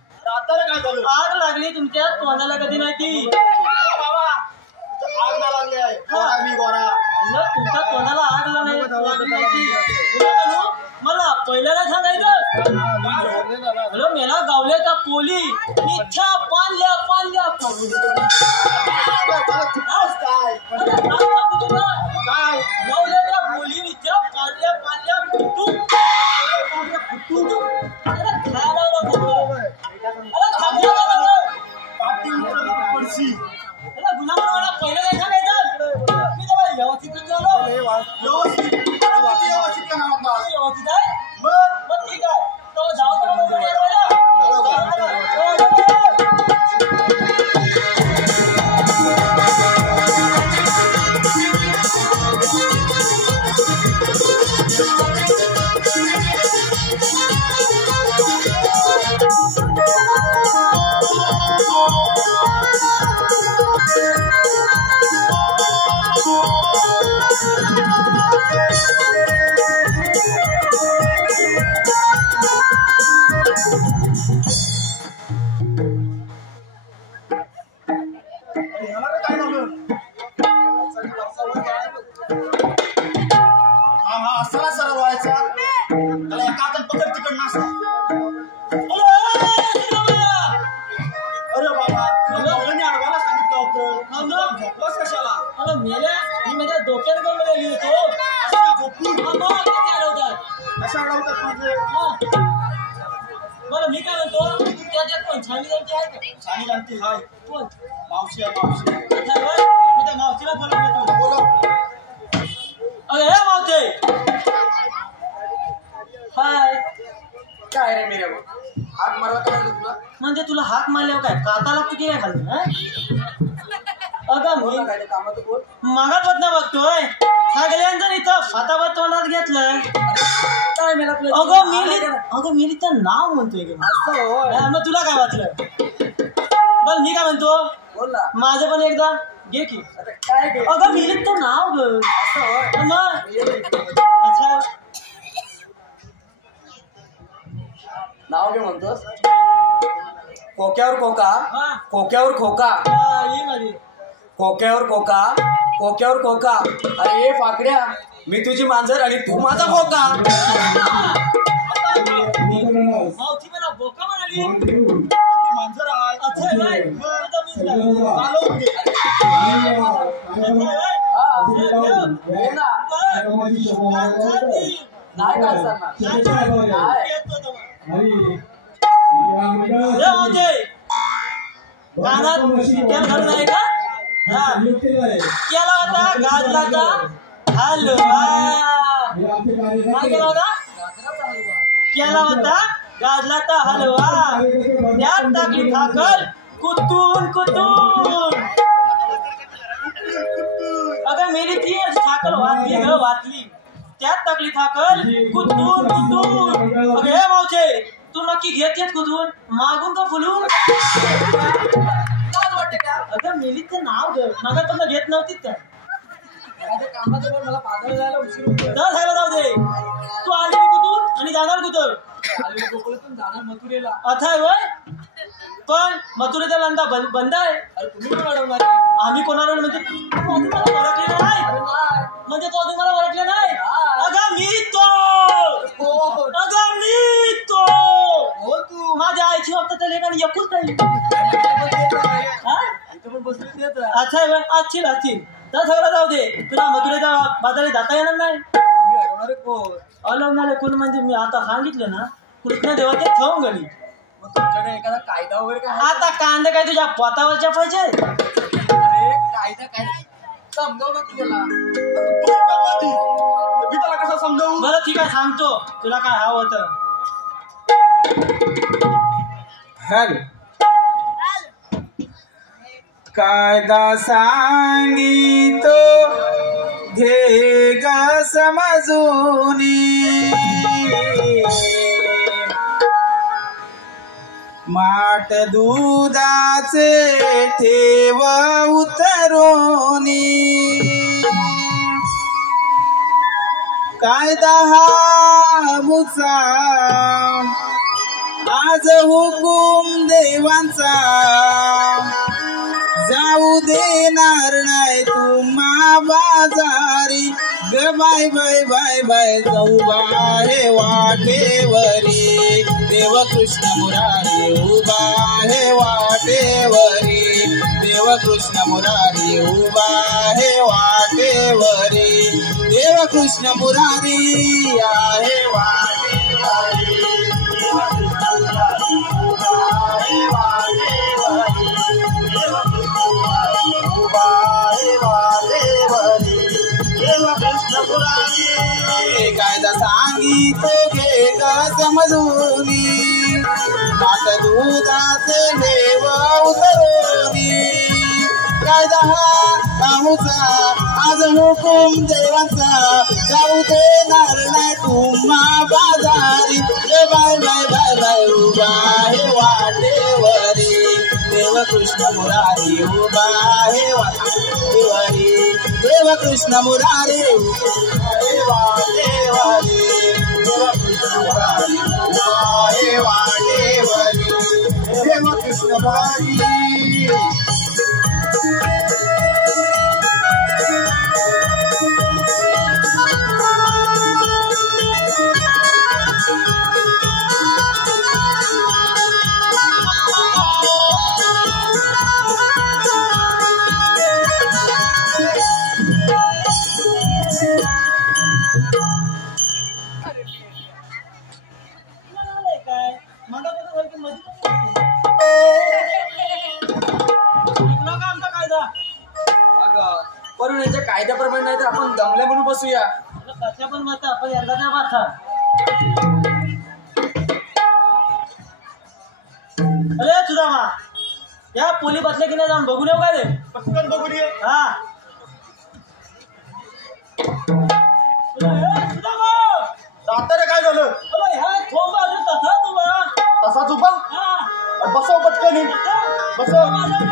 आग लागली तुमच्या तोंडाला कधी माहिती आग ना लागली आहे तुमच्या तोंडाला आग लागली मला पहिल्याला सांगायचं. हॅलो मेला गावल्याचा पोली इच्छा पाणल्या गावल्याच्या पोली इच्छा पाणल्या गुन्हा पहिलं काय सांगायचं मी त्याला व्यवस्थित व्यवस्थित आहे मग ठीक आहे तो जाऊ बरं मी काय म्हणतो त्याच्यात पण छानी जाणती आहे का? छानी जाणती हाय कोण? मावशी मी त्या मावशीला बोलवतो. अरे हे मावशी हाय काय रे मेरे हात मारला काय तुला म्हणजे तुला हात मारल्यावर काय काता लागतो की काय खाली अगं मी काय कामात बोल मागात बदना बघतोय सगळ्यांचं इथं फाताबाद तोंडात घेतलं काय मेला अगं मी तर नाव म्हणतोय मग तुला काय वाटलं बरं मी काय म्हणतो बोल ना माझं पण एकदा घे की काय अगं मी तर नाव ग अच्छा नाव घे म्हणतोस खोक्यावर खोका खोक्यावर खोका ही माझी खोक्यावर खोका खोक्यावर खोका अरे फाकड्या मी तुझी मांजर आणि तू माझा खोका मावशी मला बोका म्हणाली मांजर आहे अच्छा नाही ये ना. नाही का कानात तेल घालून आहे का? केला होता गाजलाचा हलवा. काय केला होता? केला होता गाजलाचा हलवा. त्यात टाकली खाकर कुतून कुतून. अगं मेरी ती साखर वाटली ग वाटली. त्यात टाकली खाकर कुतून कुतून. अगं हे मावशे तू नक्की घेतेस कुठून मागून का फुलून? अगं मिलीचं नाव ग मग तुम्हाला घेत नव्हती त्या मला पादळ जायला उशीर होतो. जाऊ दे. तू आली कुठून आणि जाणार कुठं? जाणार मथुरेला. अथाय वय पण मथुरेचा लंदा बंद आहे. अरे तुम्ही कोण अडवणार? आम्ही कोणाला म्हणजे तू अजून मला ओळखले नाही म्हणजे तू अजून मला ओळखले नाही. अगं मी तो अगं मी तो हो तू माझ्या आईची हप्ता लेखाने एकूच नाही. पण बसली देत. अच्छा वय अच्छी अच्छी तर सगळं जाऊ दे. तुला मथुरेच्या बाजारात जाता येणार नाही. तुम्ही अडवणारे कोण? अलवणारे कोण म्हणजे मी आता सांगितलं ना कृष्ण देवाचे ठेवून गेली. मग तुमच्याकडे एखादा कायदा वगैरे काय? आता कांदे काय तुझ्या पोतावरच्या पाहिजे? अरे कायदा काय समजावू ना तुला. मी त्याला कसं समजावू? बरं ठीक आहे सांगतो तुला काय हवं होतं. हॅलो कायदा सांगितो घे ग समजूनी. माठ दुधाचे ठेव उतरोनी. कायदा हा मुचा आज हुकूम देवांचा. जाऊ देणार नाही तुम्हा बाजारी ग बाय बाय बाय बाय. जाऊ बाहे वाटेवरी देव कृष्ण मुरारी उभा आहे वाटेवरी. देव कृष्ण मुरारी उभा आहे वाटेवरी. देव कृष्ण मुरारी आहे वाटेवरी. देव कृष्ण मुरारी उभा आहे वाटेवरी. देव कृष्ण मुरारी उभा आहे वाटेवरी. देव कृष्ण मुरारी. कायदा सांगितो घे ग समजूनी. माठ दुधाचे ठेव उतरोनी. कायदा हा आमचा आज हुकूम देवांचा. जाऊ देणार नाही तुम्हा बाजारी बाय बाय बाय बाय. उभा आहे वाटेवरी देव कृष्ण मुरारी उभा आहे वाटेवरी. देव कृष्ण मुरारी उभा आहे वाटेवरी. देव कृष्ण मुरारी उभा आहे वाटेवरी. देव कृष्ण मुरारी. पण यांच्या कायद्याप्रमाणे नाही तर आपण दमल्या म्हणून बसूया. कशा पण माता आपण एकदाचा माथा. अरे तुझा मा या पोली बसल्या की नाही जाऊन बघून येऊ काय रे? पटकन बघून ये. हा दातारे काय झालं? तसाच उभा बसव पटकन. बसव.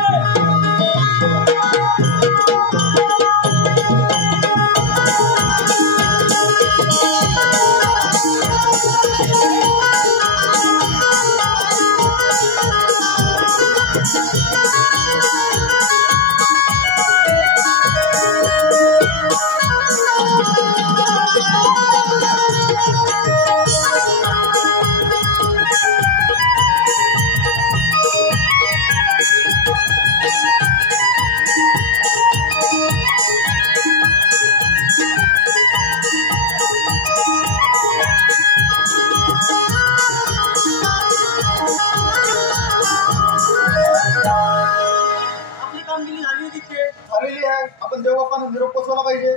आपण देवबापांना निरोप पोचवला पाहिजे.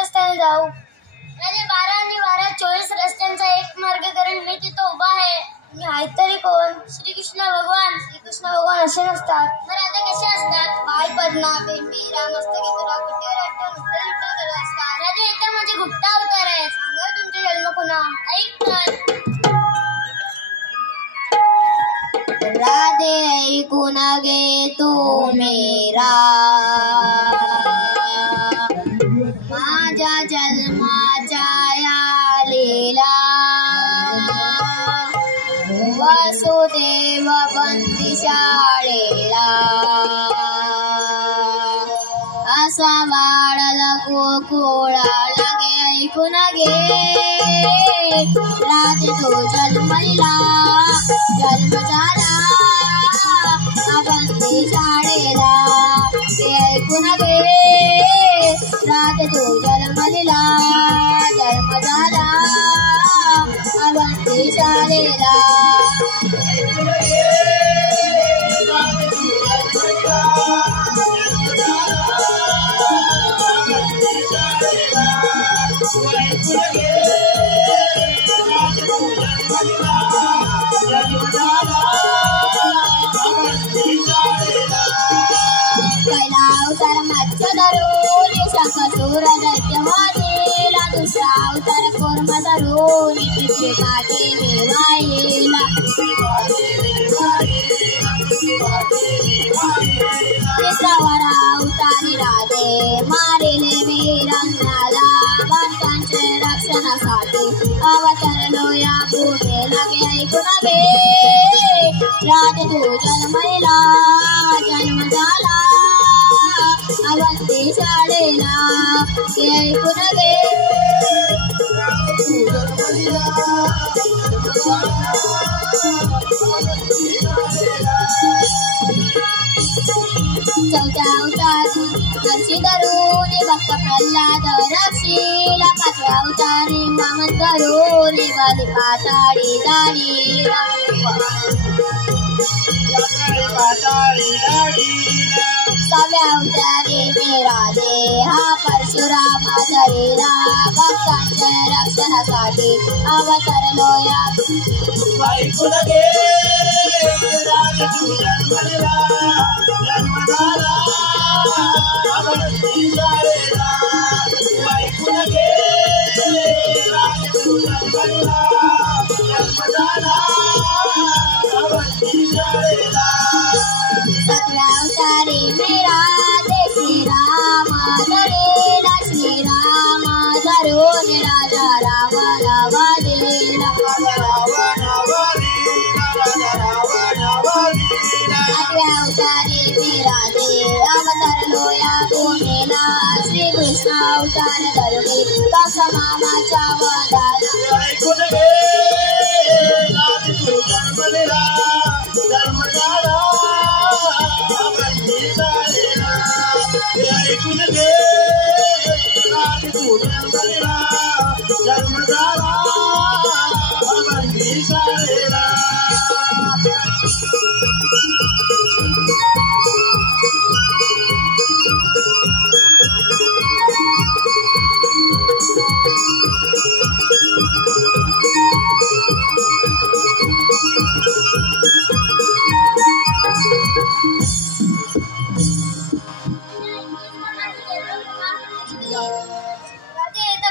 रस्त्याने जाऊ. 12 आणि 12 24 रस्त्यांचा एक मार्ग करून मी तिथं उभा आहे. मी आहे तरी कोण? श्रीकृष्ण भगवान असे नसतात. तर आता कसे असतात? पाय पद्मा बेंबीरा मस्तकी तुरा कुटीवर अट्टून उत्तर करत असतात. राजे येथे म्हणजे गुप्त अवतार आहे. सांगा तुमचे जन्म कुणा? ऐक तर. राधे ऐकून घे तू मेरा माझ्या जन्माच्या या लीला वसुदेव बंदी शाळेला असा वाढला गोकुळा लागे ऐकून घे राधे तो जन्मला जन्म झाला बंदी शाळेला ते ऐकून घे राधे तो जन्मला जन्म झाला बंदी शाळेला. पहिला अवतार मत्स्य धरून शंखचूड दैत्यवादीला दुसरा अवतार कूर्म धरून तिथे काठी मिळवायला तिसरा अवतारी राधे मारिले वीरांनाला भक्तांचे रक्षणासाठी अवतरलो या भूमीला गे ऐकून घे राधे तू जन्मला जन्म झाला अवंती शाळेला ते ऐकून घे. चौथ्या अवतारी हर्षी धरून भक्त प्रल्हाद रक्षीला पाचव्या अवतारी वामन धरून बली पाताळी दाढी सहाव्या अवतारी मेरा दे हा परशुराम धरीला भक्तांच्या रक्षणासाठी अवतरलो या ऐकून घे राधे तू जन्मला जन्म झाला अवंती शाळेला. ऐकून घे राधे तू जन्मला जन्म झाला अवंती शाळेला. सातव्या अवतारी मेरा दे श्रीराम धरेला श्रीराम धरून राजा रावणा वादेला. आठव्या अवतारी मेरा दे अवतरलो या भूमीला श्रीकृष्ण अवतार धरुणी कसा मामाच्या वदाला. ऐकून घे राधे तू जन्मला जन्म झाला अवंती शाळेला. ऐकून घे राधे तू जन्मला जन्म झाला अवंती शाळेला.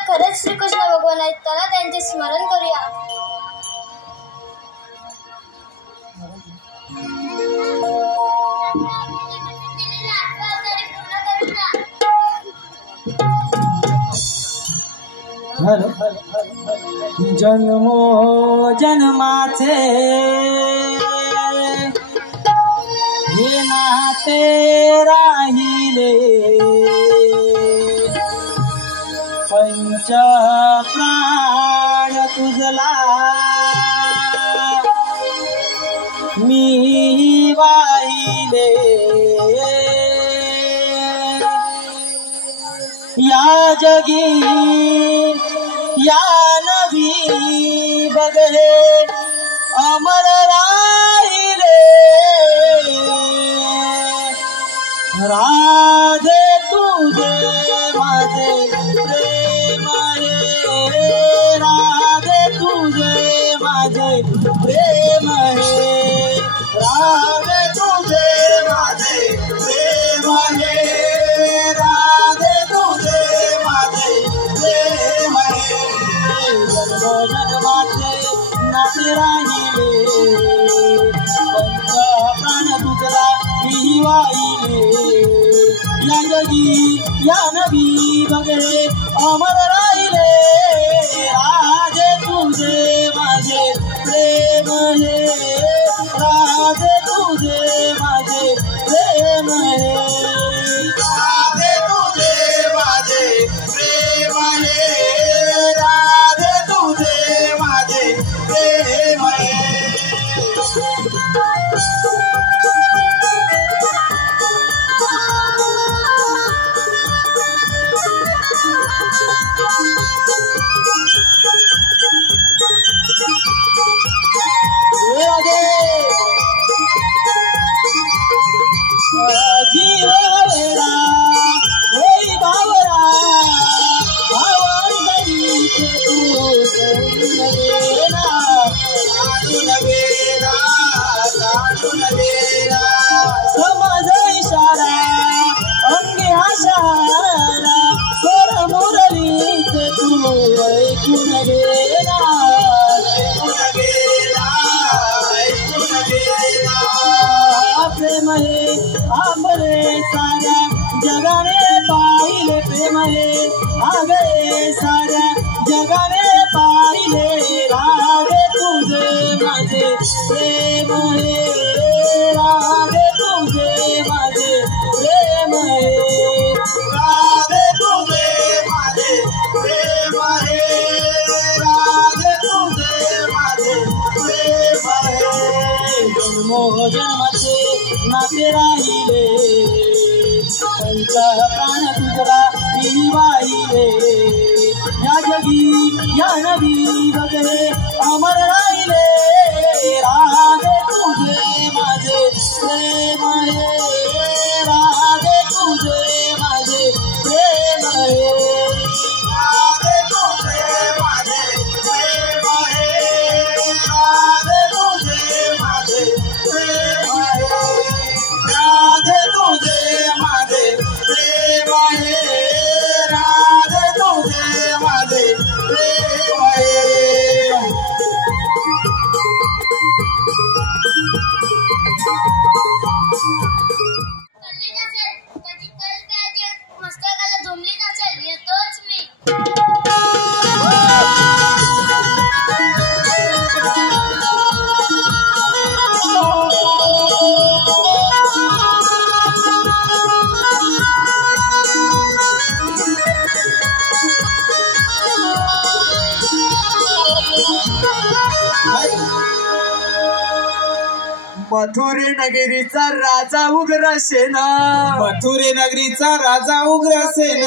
खरंच श्रीकृष्ण भगवान आहेत. चला त्यांचे स्मरण करूया. जन्मो जन्माचे हे नाते राहिले पंच प्राण तुझला मी वाहिले या जगी या नभी बगले अमर राहिले राधे तुझे माझे प्रेम हे राधे तुझे माझे प्रेम हे राधे तुझे माझे प्रेम हे राधे तुझे माझे प्रेम हे जन्मो जन्माचे नाते राहिले पंच प्राण तुझला मी वाहिले या जगी या नभी बगले अमर राहिले राधे तुझे माझे प्रेम हे राधे तुझे माझे प्रेम हे राधे तुझे माझे प्रेम हे राधे तुझे माझे प्रेम हे जीव वेडा होई बावरा भावांतरीचे तू काढून गेला समज इशारा अंगी आशारा स्वर मुरलीचे तू ऐकून गेला प्रेम हे आंबरे साऱ्या जगाने पाहिले प्रेम हे आगे साऱ्या जगाने पाहिले राधे तुझे माझे प्रेम हे राधे तुझे माझे प्रेम हे राधे तुझे माझे प्रेम हे राधे तुझे माझे प्रेम हे जन्मो जन्माचे नाते राहिले पंच प्राण तुझला मी वाहिले या जगी या नभी बगले अमर राहिले राधे तुझे माझे प्रेम हे राधे तुझे माझे प्रेम हे राधे तुझे माझे प्रेम हे राधे तुझे माझे प्रेम हे राधे तुझे माझे प्रेम हे राधे तुझे माझे प्रेम हे कल्लीच असेल त्याची कल पाहिजे मस्तकाला झोंबलीच असेल येतोच मी मथुरे नगरीचा राजा उग्रसेन मथुरे नगरीचा राजा उग्रसेन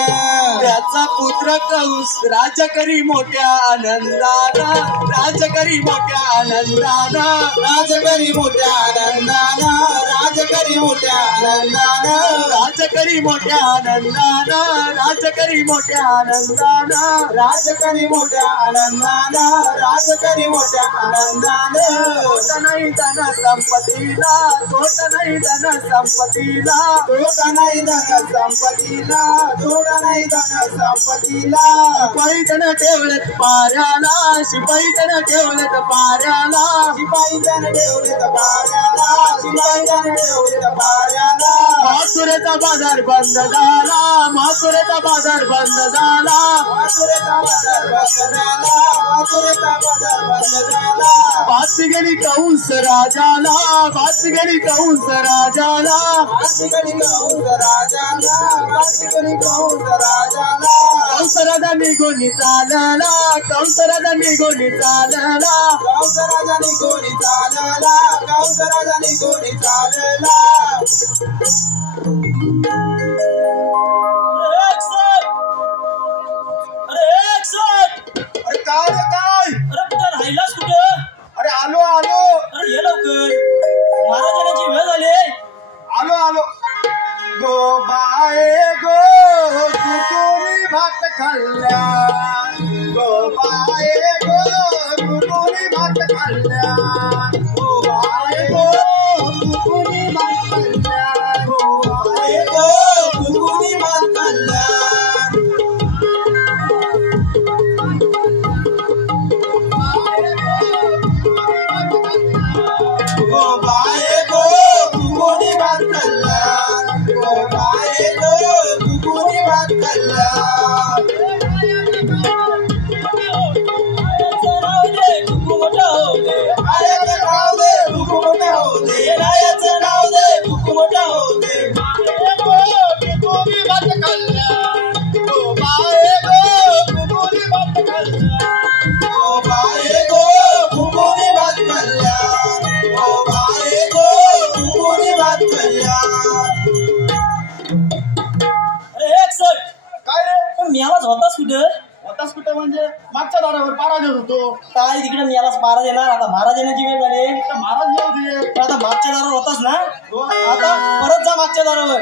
त्याचा पुत्र कंस राज करी मोठ्या आनंदानं राज करी मोठ्या आनंदानं राज करी मोठ्या आनंदानं राज करी मोठ्या आनंदानं राज करी मोठ्या आनंदानं राज करी मोठ्या आनंदानं राज करी मोठ्या आनंदानं राज करी मोठ्या आनंदानं नाही धन संपत्ती संपत्तीला तोटा नाही धन संपत्तीला तोटा नाही धन संपत्तीला तोटा नाही धन संपत्तीला शिपाई जण ठेवलेत पाऱ्याला शिपाई जण ठेवलेत पाऱ्याला शिपाई जण ठेवलेत पाऱ्याला शिपाई जण ठेवलेत पाऱ्याला मासुरेचा बाजार बंद झाला मासुरेचा बाजार बंद झाला मासुरेचा बाजार बंद झाला मासुरेचा बाजार बंद झाला बात गेली कंस राजाला बात गेली कंस राजाला बात गेली कंस राजाला बात गेली कंस राजाला कंस राजा निघून चालला कंस राजा निघून चालला कंस राजा निघून चालला कंस राजा निघून चालला अरे काय रे काय अरे कुठं राहिलास कुठं अरे आलो आलो अरे ये लवकर महाराज येण्याची वेळ झाली आलो आलो गो बाये गो तू कोणी भात खाल्ल्या गो बाये गो तू कोणी भात खाल्ल्या गो बाये गो तू कोणी भात खाल्ल्या गो बाये गो तू कोणी भात खाल्ल्या गो बाये गो तू कोणी भात खाल्ल्या गो बाये गो तू कोणी भात खाल्ल्या आयाचं नाव दे तू मोठा हो दे आयाचं नाव दे तू मोठा हो दे तू कोणी भात खाल्ल्या गो बाये गो तू कोणी भात खाल्ल्या गो बाये गो तू कोणी भात खाल्ल्या गो बाये गो तू कोणी भात खाल्ल्या अरे एक सट काय रे पण मियालाच होतास कुठं होतास कुठे म्हणजे मागच्या दारावर पारा देत होतो काय तिकडे मियालाच महाराज येणार आता महाराज येण्याची वेळ झाली तर महाराज येऊ दे पण आता मागच्या दारावर होतास ना हो. आता परत जा मागच्या दारावर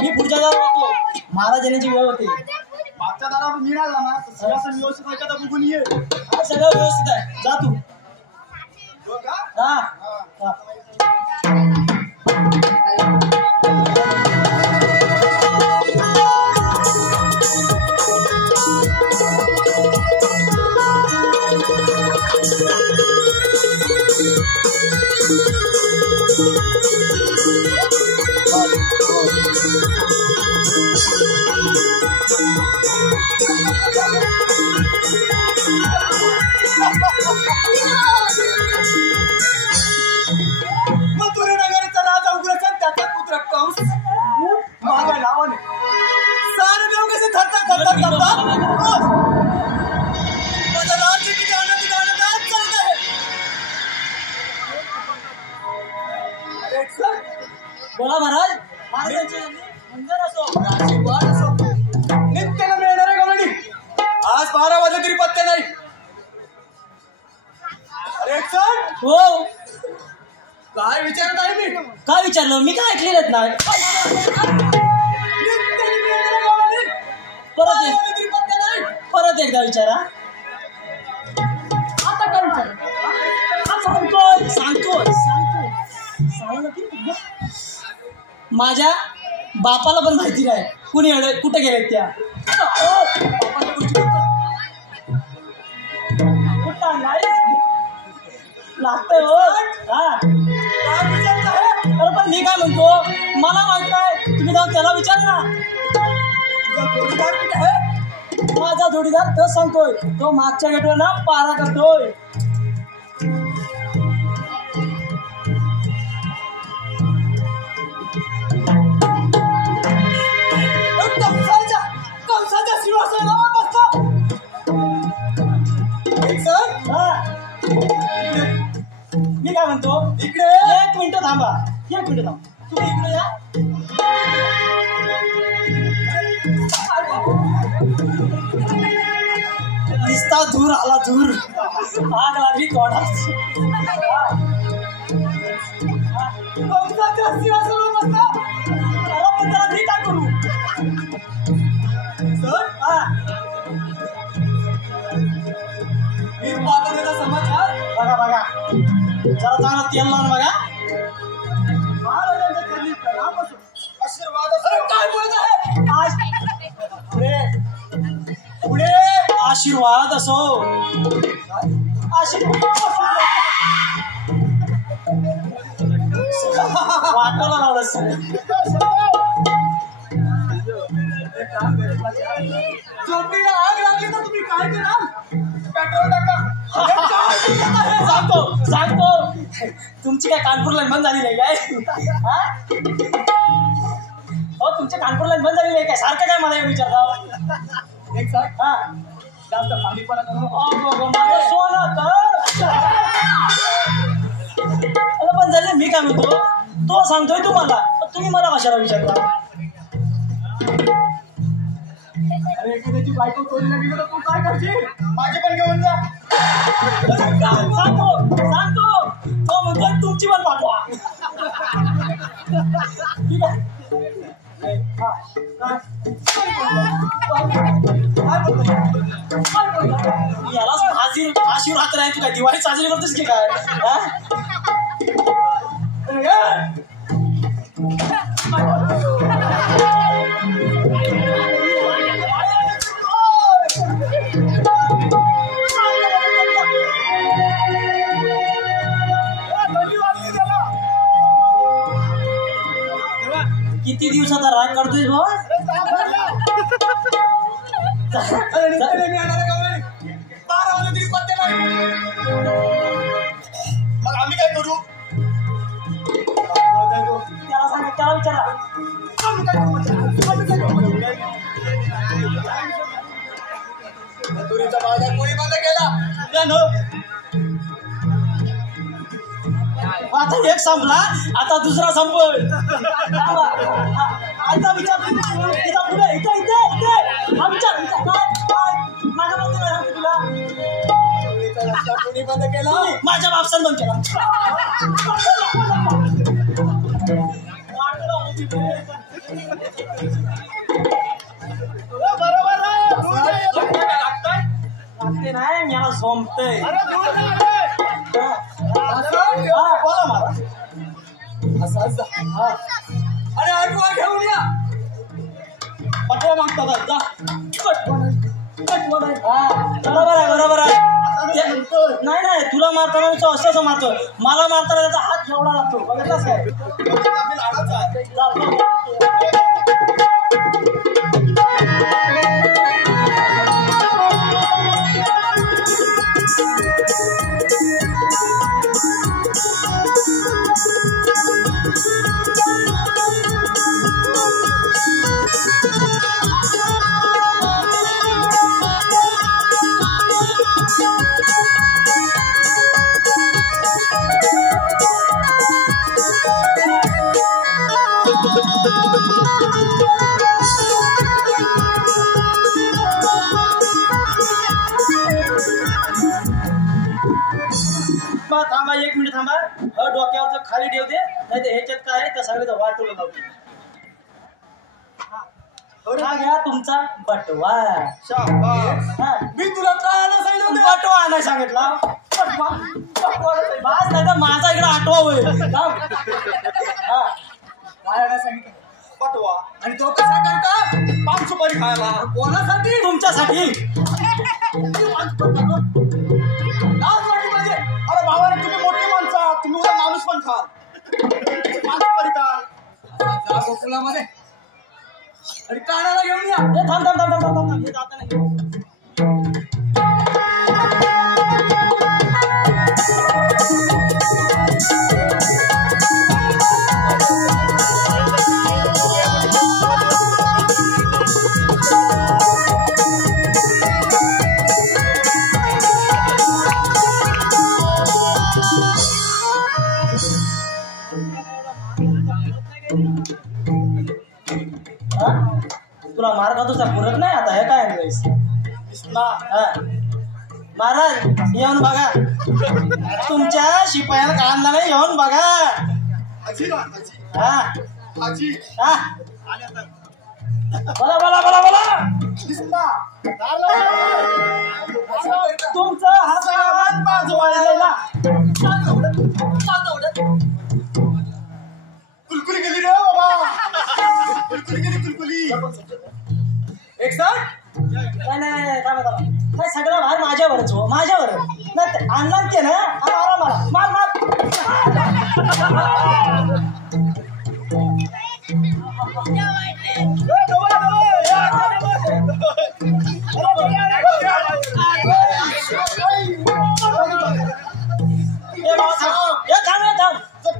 मी पुढच्या दारावर होतो महाराज येण्याची वेळ होती मागच्या दारावर मी नाही जाणार तर सिंहासन व्यवस्थित आहे का तर बघून ये हा सगळं व्यवस्थित आहे जा तू हो का हा हा. मथुरा नगरीचा राजा उग्रसेन त्याचा पुत्र कंस माझ्या नावाने सारे देव कसे थरथर माझं राज्य किती आनंद आज चालत आहे बोला महाराज महाराजांचे मंदिर असो आशीर्वाद असो नित्याला मिळणारे गवळणी आज 12 वाजले तरी पत्ते नाही अरे हो काय विचारत आहे मी काय विचारलं मी काय ऐकलेलंच नाही परत एकदा विचारा आता काय विचार सांगतो माझ्या बापाला पण माहिती नाही कुणी कुठे गेलेत त्या लागतंय हो हा अरे पण मी काय म्हणतो मला माहित नाही तुम्ही जाऊन त्याला विचार ना माझा जोडीदार तो सांगतोय तो मागच्या गेटवर ना पारा करतोय कंसाच्या सिंहासनावर बसतो मी काय म्हणतो इकडे 1 मिनिट थांबा 1 मिनिट थांबा तुम्ही इकडे या निस्ता दूर आला दूर आग लागली तोंडात पण त्याला मी काय करू सर समाचार बघा बघा जरा चांगला तेल लावून बघा आशीर्वाद असो. वाटायला लावलंस. झोपडीला आग लागली तर तुम्ही काय कराल? पेट्रोल टाका. सांगतो तुमची काय कानपूर लाईन बंद झाली नाही काय? हो तुमच्या कानपूर लाईन बंद झाली नाही काय? सारखं काय मला विचारता? एक साथ हा जास्त पाणीपणा करू नको. माझं सोनं तर पण झाले. मी काय म्हणतो तो सांगतोय तुम्हाला, तुम्ही मला कशाला विचारता? अरे एखाद्याची बायको चोरीला गेली तर तू काय करशील? माझे पण घेऊन जा. सांगतो तो म्हणतोय तुमची पण पाठवा. ठीक आहे. यालाच फाशी राहत नाही. तू काय दिवाळी साजरी करतोस की काय? किती दिवसाचा राग काढतोय भाऊ? मग आम्ही काय करू? त्याला सांगा, त्याला विचारा. तुरीचा बाजार कोणी बंद केला? आता एक संपला, आता दुसरा संपल. आता विचार पुढे इथे आमच्या माझ्या बाबतीत तुला तुरीचा रस्ता कोणी बंद केला? माझ्या बापसान बंद केला. लागते नाही मला झोंबतय. बोला मला. अरे आठवा घेऊन या. पटवा मागतात. बरोबर आहे. नाही तुला मारताना असं मारतोय, मला मारताना त्याचा हात एवढा लागतो. बघितलास काय? थांबा 1 मिनिट थांबा. डोक्यावर खाली ठेव दे, नाही तर ह्याच्यात काय त्या सगळ्याचं वाटोला लावतो. हा घ्या तुमचा बटवा. मी तुला काय आलं सांगितलं? बटवा नाही सांगितला. बास नाही तर माझा इकडे आठवा होईल. काय आलं सांगितलं? पाठवा. आणि तो कसा करता? पान सुपारी खायला. कोणासाठी? तुमच्यासाठी. लाज वाटली म्हणजे. अरे भावाने तुम्ही मोठी माणसं, तुम्ही उद्या माणूस पण खाल. पान सुपारी खा. गोकुलामध्ये आणि कानाला घेऊन या. थांब हे जाता नाही. तुला मार्ग तुझा पुरत नाही आता. हे काय महाराज येऊन बघा. तुमच्या शिपायाला काढला नाही, येऊन बघा. बोला. तुमचं हात बाजूला. कुलकुली गेली रे बाबा. कुलकुली. एक साथ नाही थांबा. नाही सगळं भार माझ्यावरच हो माझ्यावर नाही आणणार ते ना आरामाला मार मार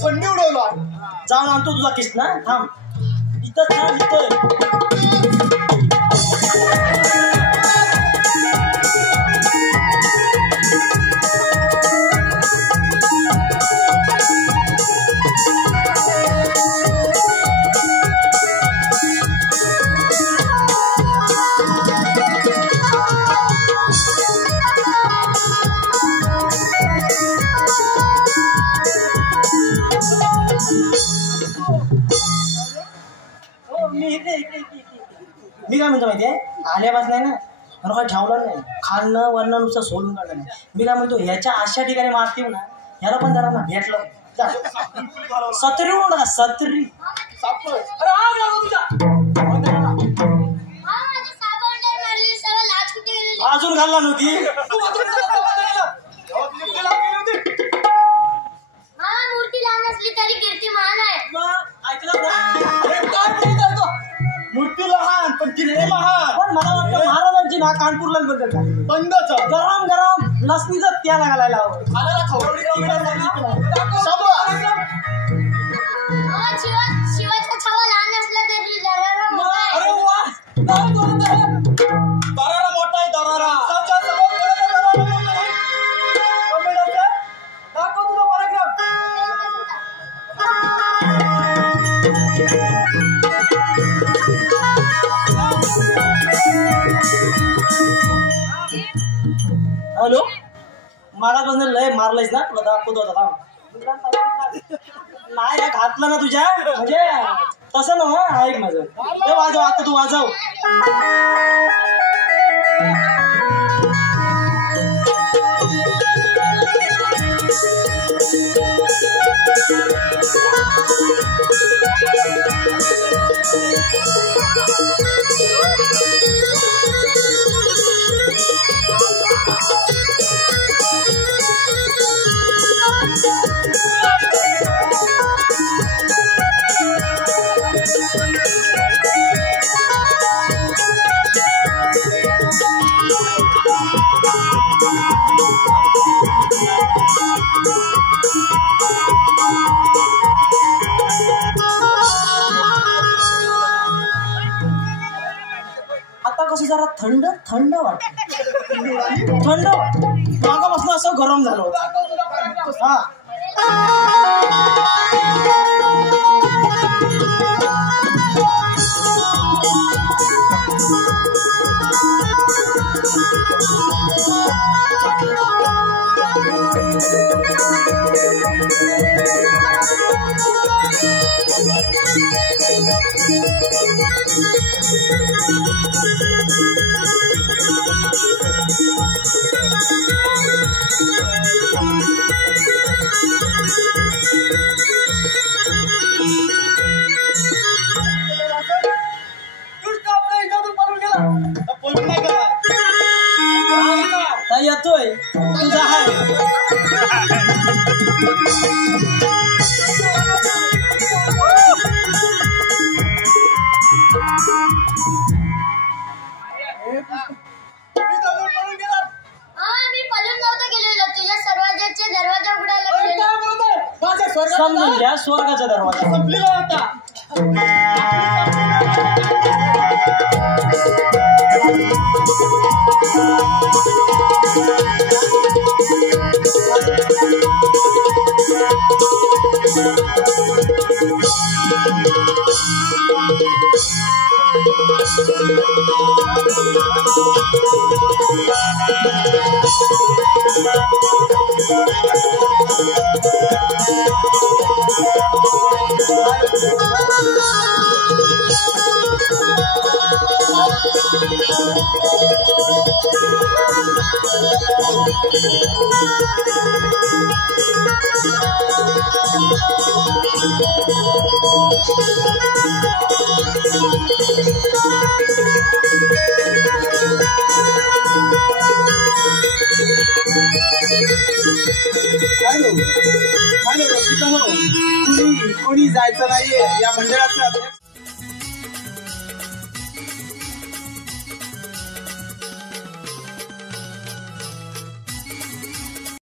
थंडी उडवला जाऊन आणतो तुझा किस ना थांब इथं थांब इथं मी काय म्हणतो माहितीये आल्यापासून नाही ना मला काय ठेवलं नाही खाणं वरणं नुसतं सोडून काढलं नाही मी काय म्हणतो ह्याच्या अशा ठिकाणी मारते ना ह्याला पण जरा ना भेटलं सत्री म्हणतो का सत्री अरे आग लागो तुझ्या अजून घालला नव्हती मूर्ती लहान असली तरी कीर्ती महान आहे ऐकलं ना मूर्ती लहान पण किती महान पण मला वाटतं महाराजांची ना कानपूरला बद्दल बंदच गरम गरम लसणीचं त्याला घालायला हवं शिवाचा छावा लहान असला तरी जरा मोठा आहे. अरे वा दरारा मोठा आहे दरारा दाखव तुला पॅराग्राफ हॅलो मागापासून लय मारलायस ना तुला दाखवतो आता थांब. नाही घातलं ना तुझ्या म्हणजे तसं ना ऐक माझं ते वाजव आता तू वाजव आता कसं जरा थंड थंड वाटत थंड मागापासून असं गरम झालं होतं हा पळून नाही करणार ताई येतोय तुझा आहे मी पळून नव्हतं गेलेलो तुझ्या दरवाजा उघडायला गेलेलो. माझ्या स्वर्गात समजून घ्या स्वर्गाचा दरवाजा संपलेला होता कुणी जायचं नाहीये या मंडळाचे अध्यक्ष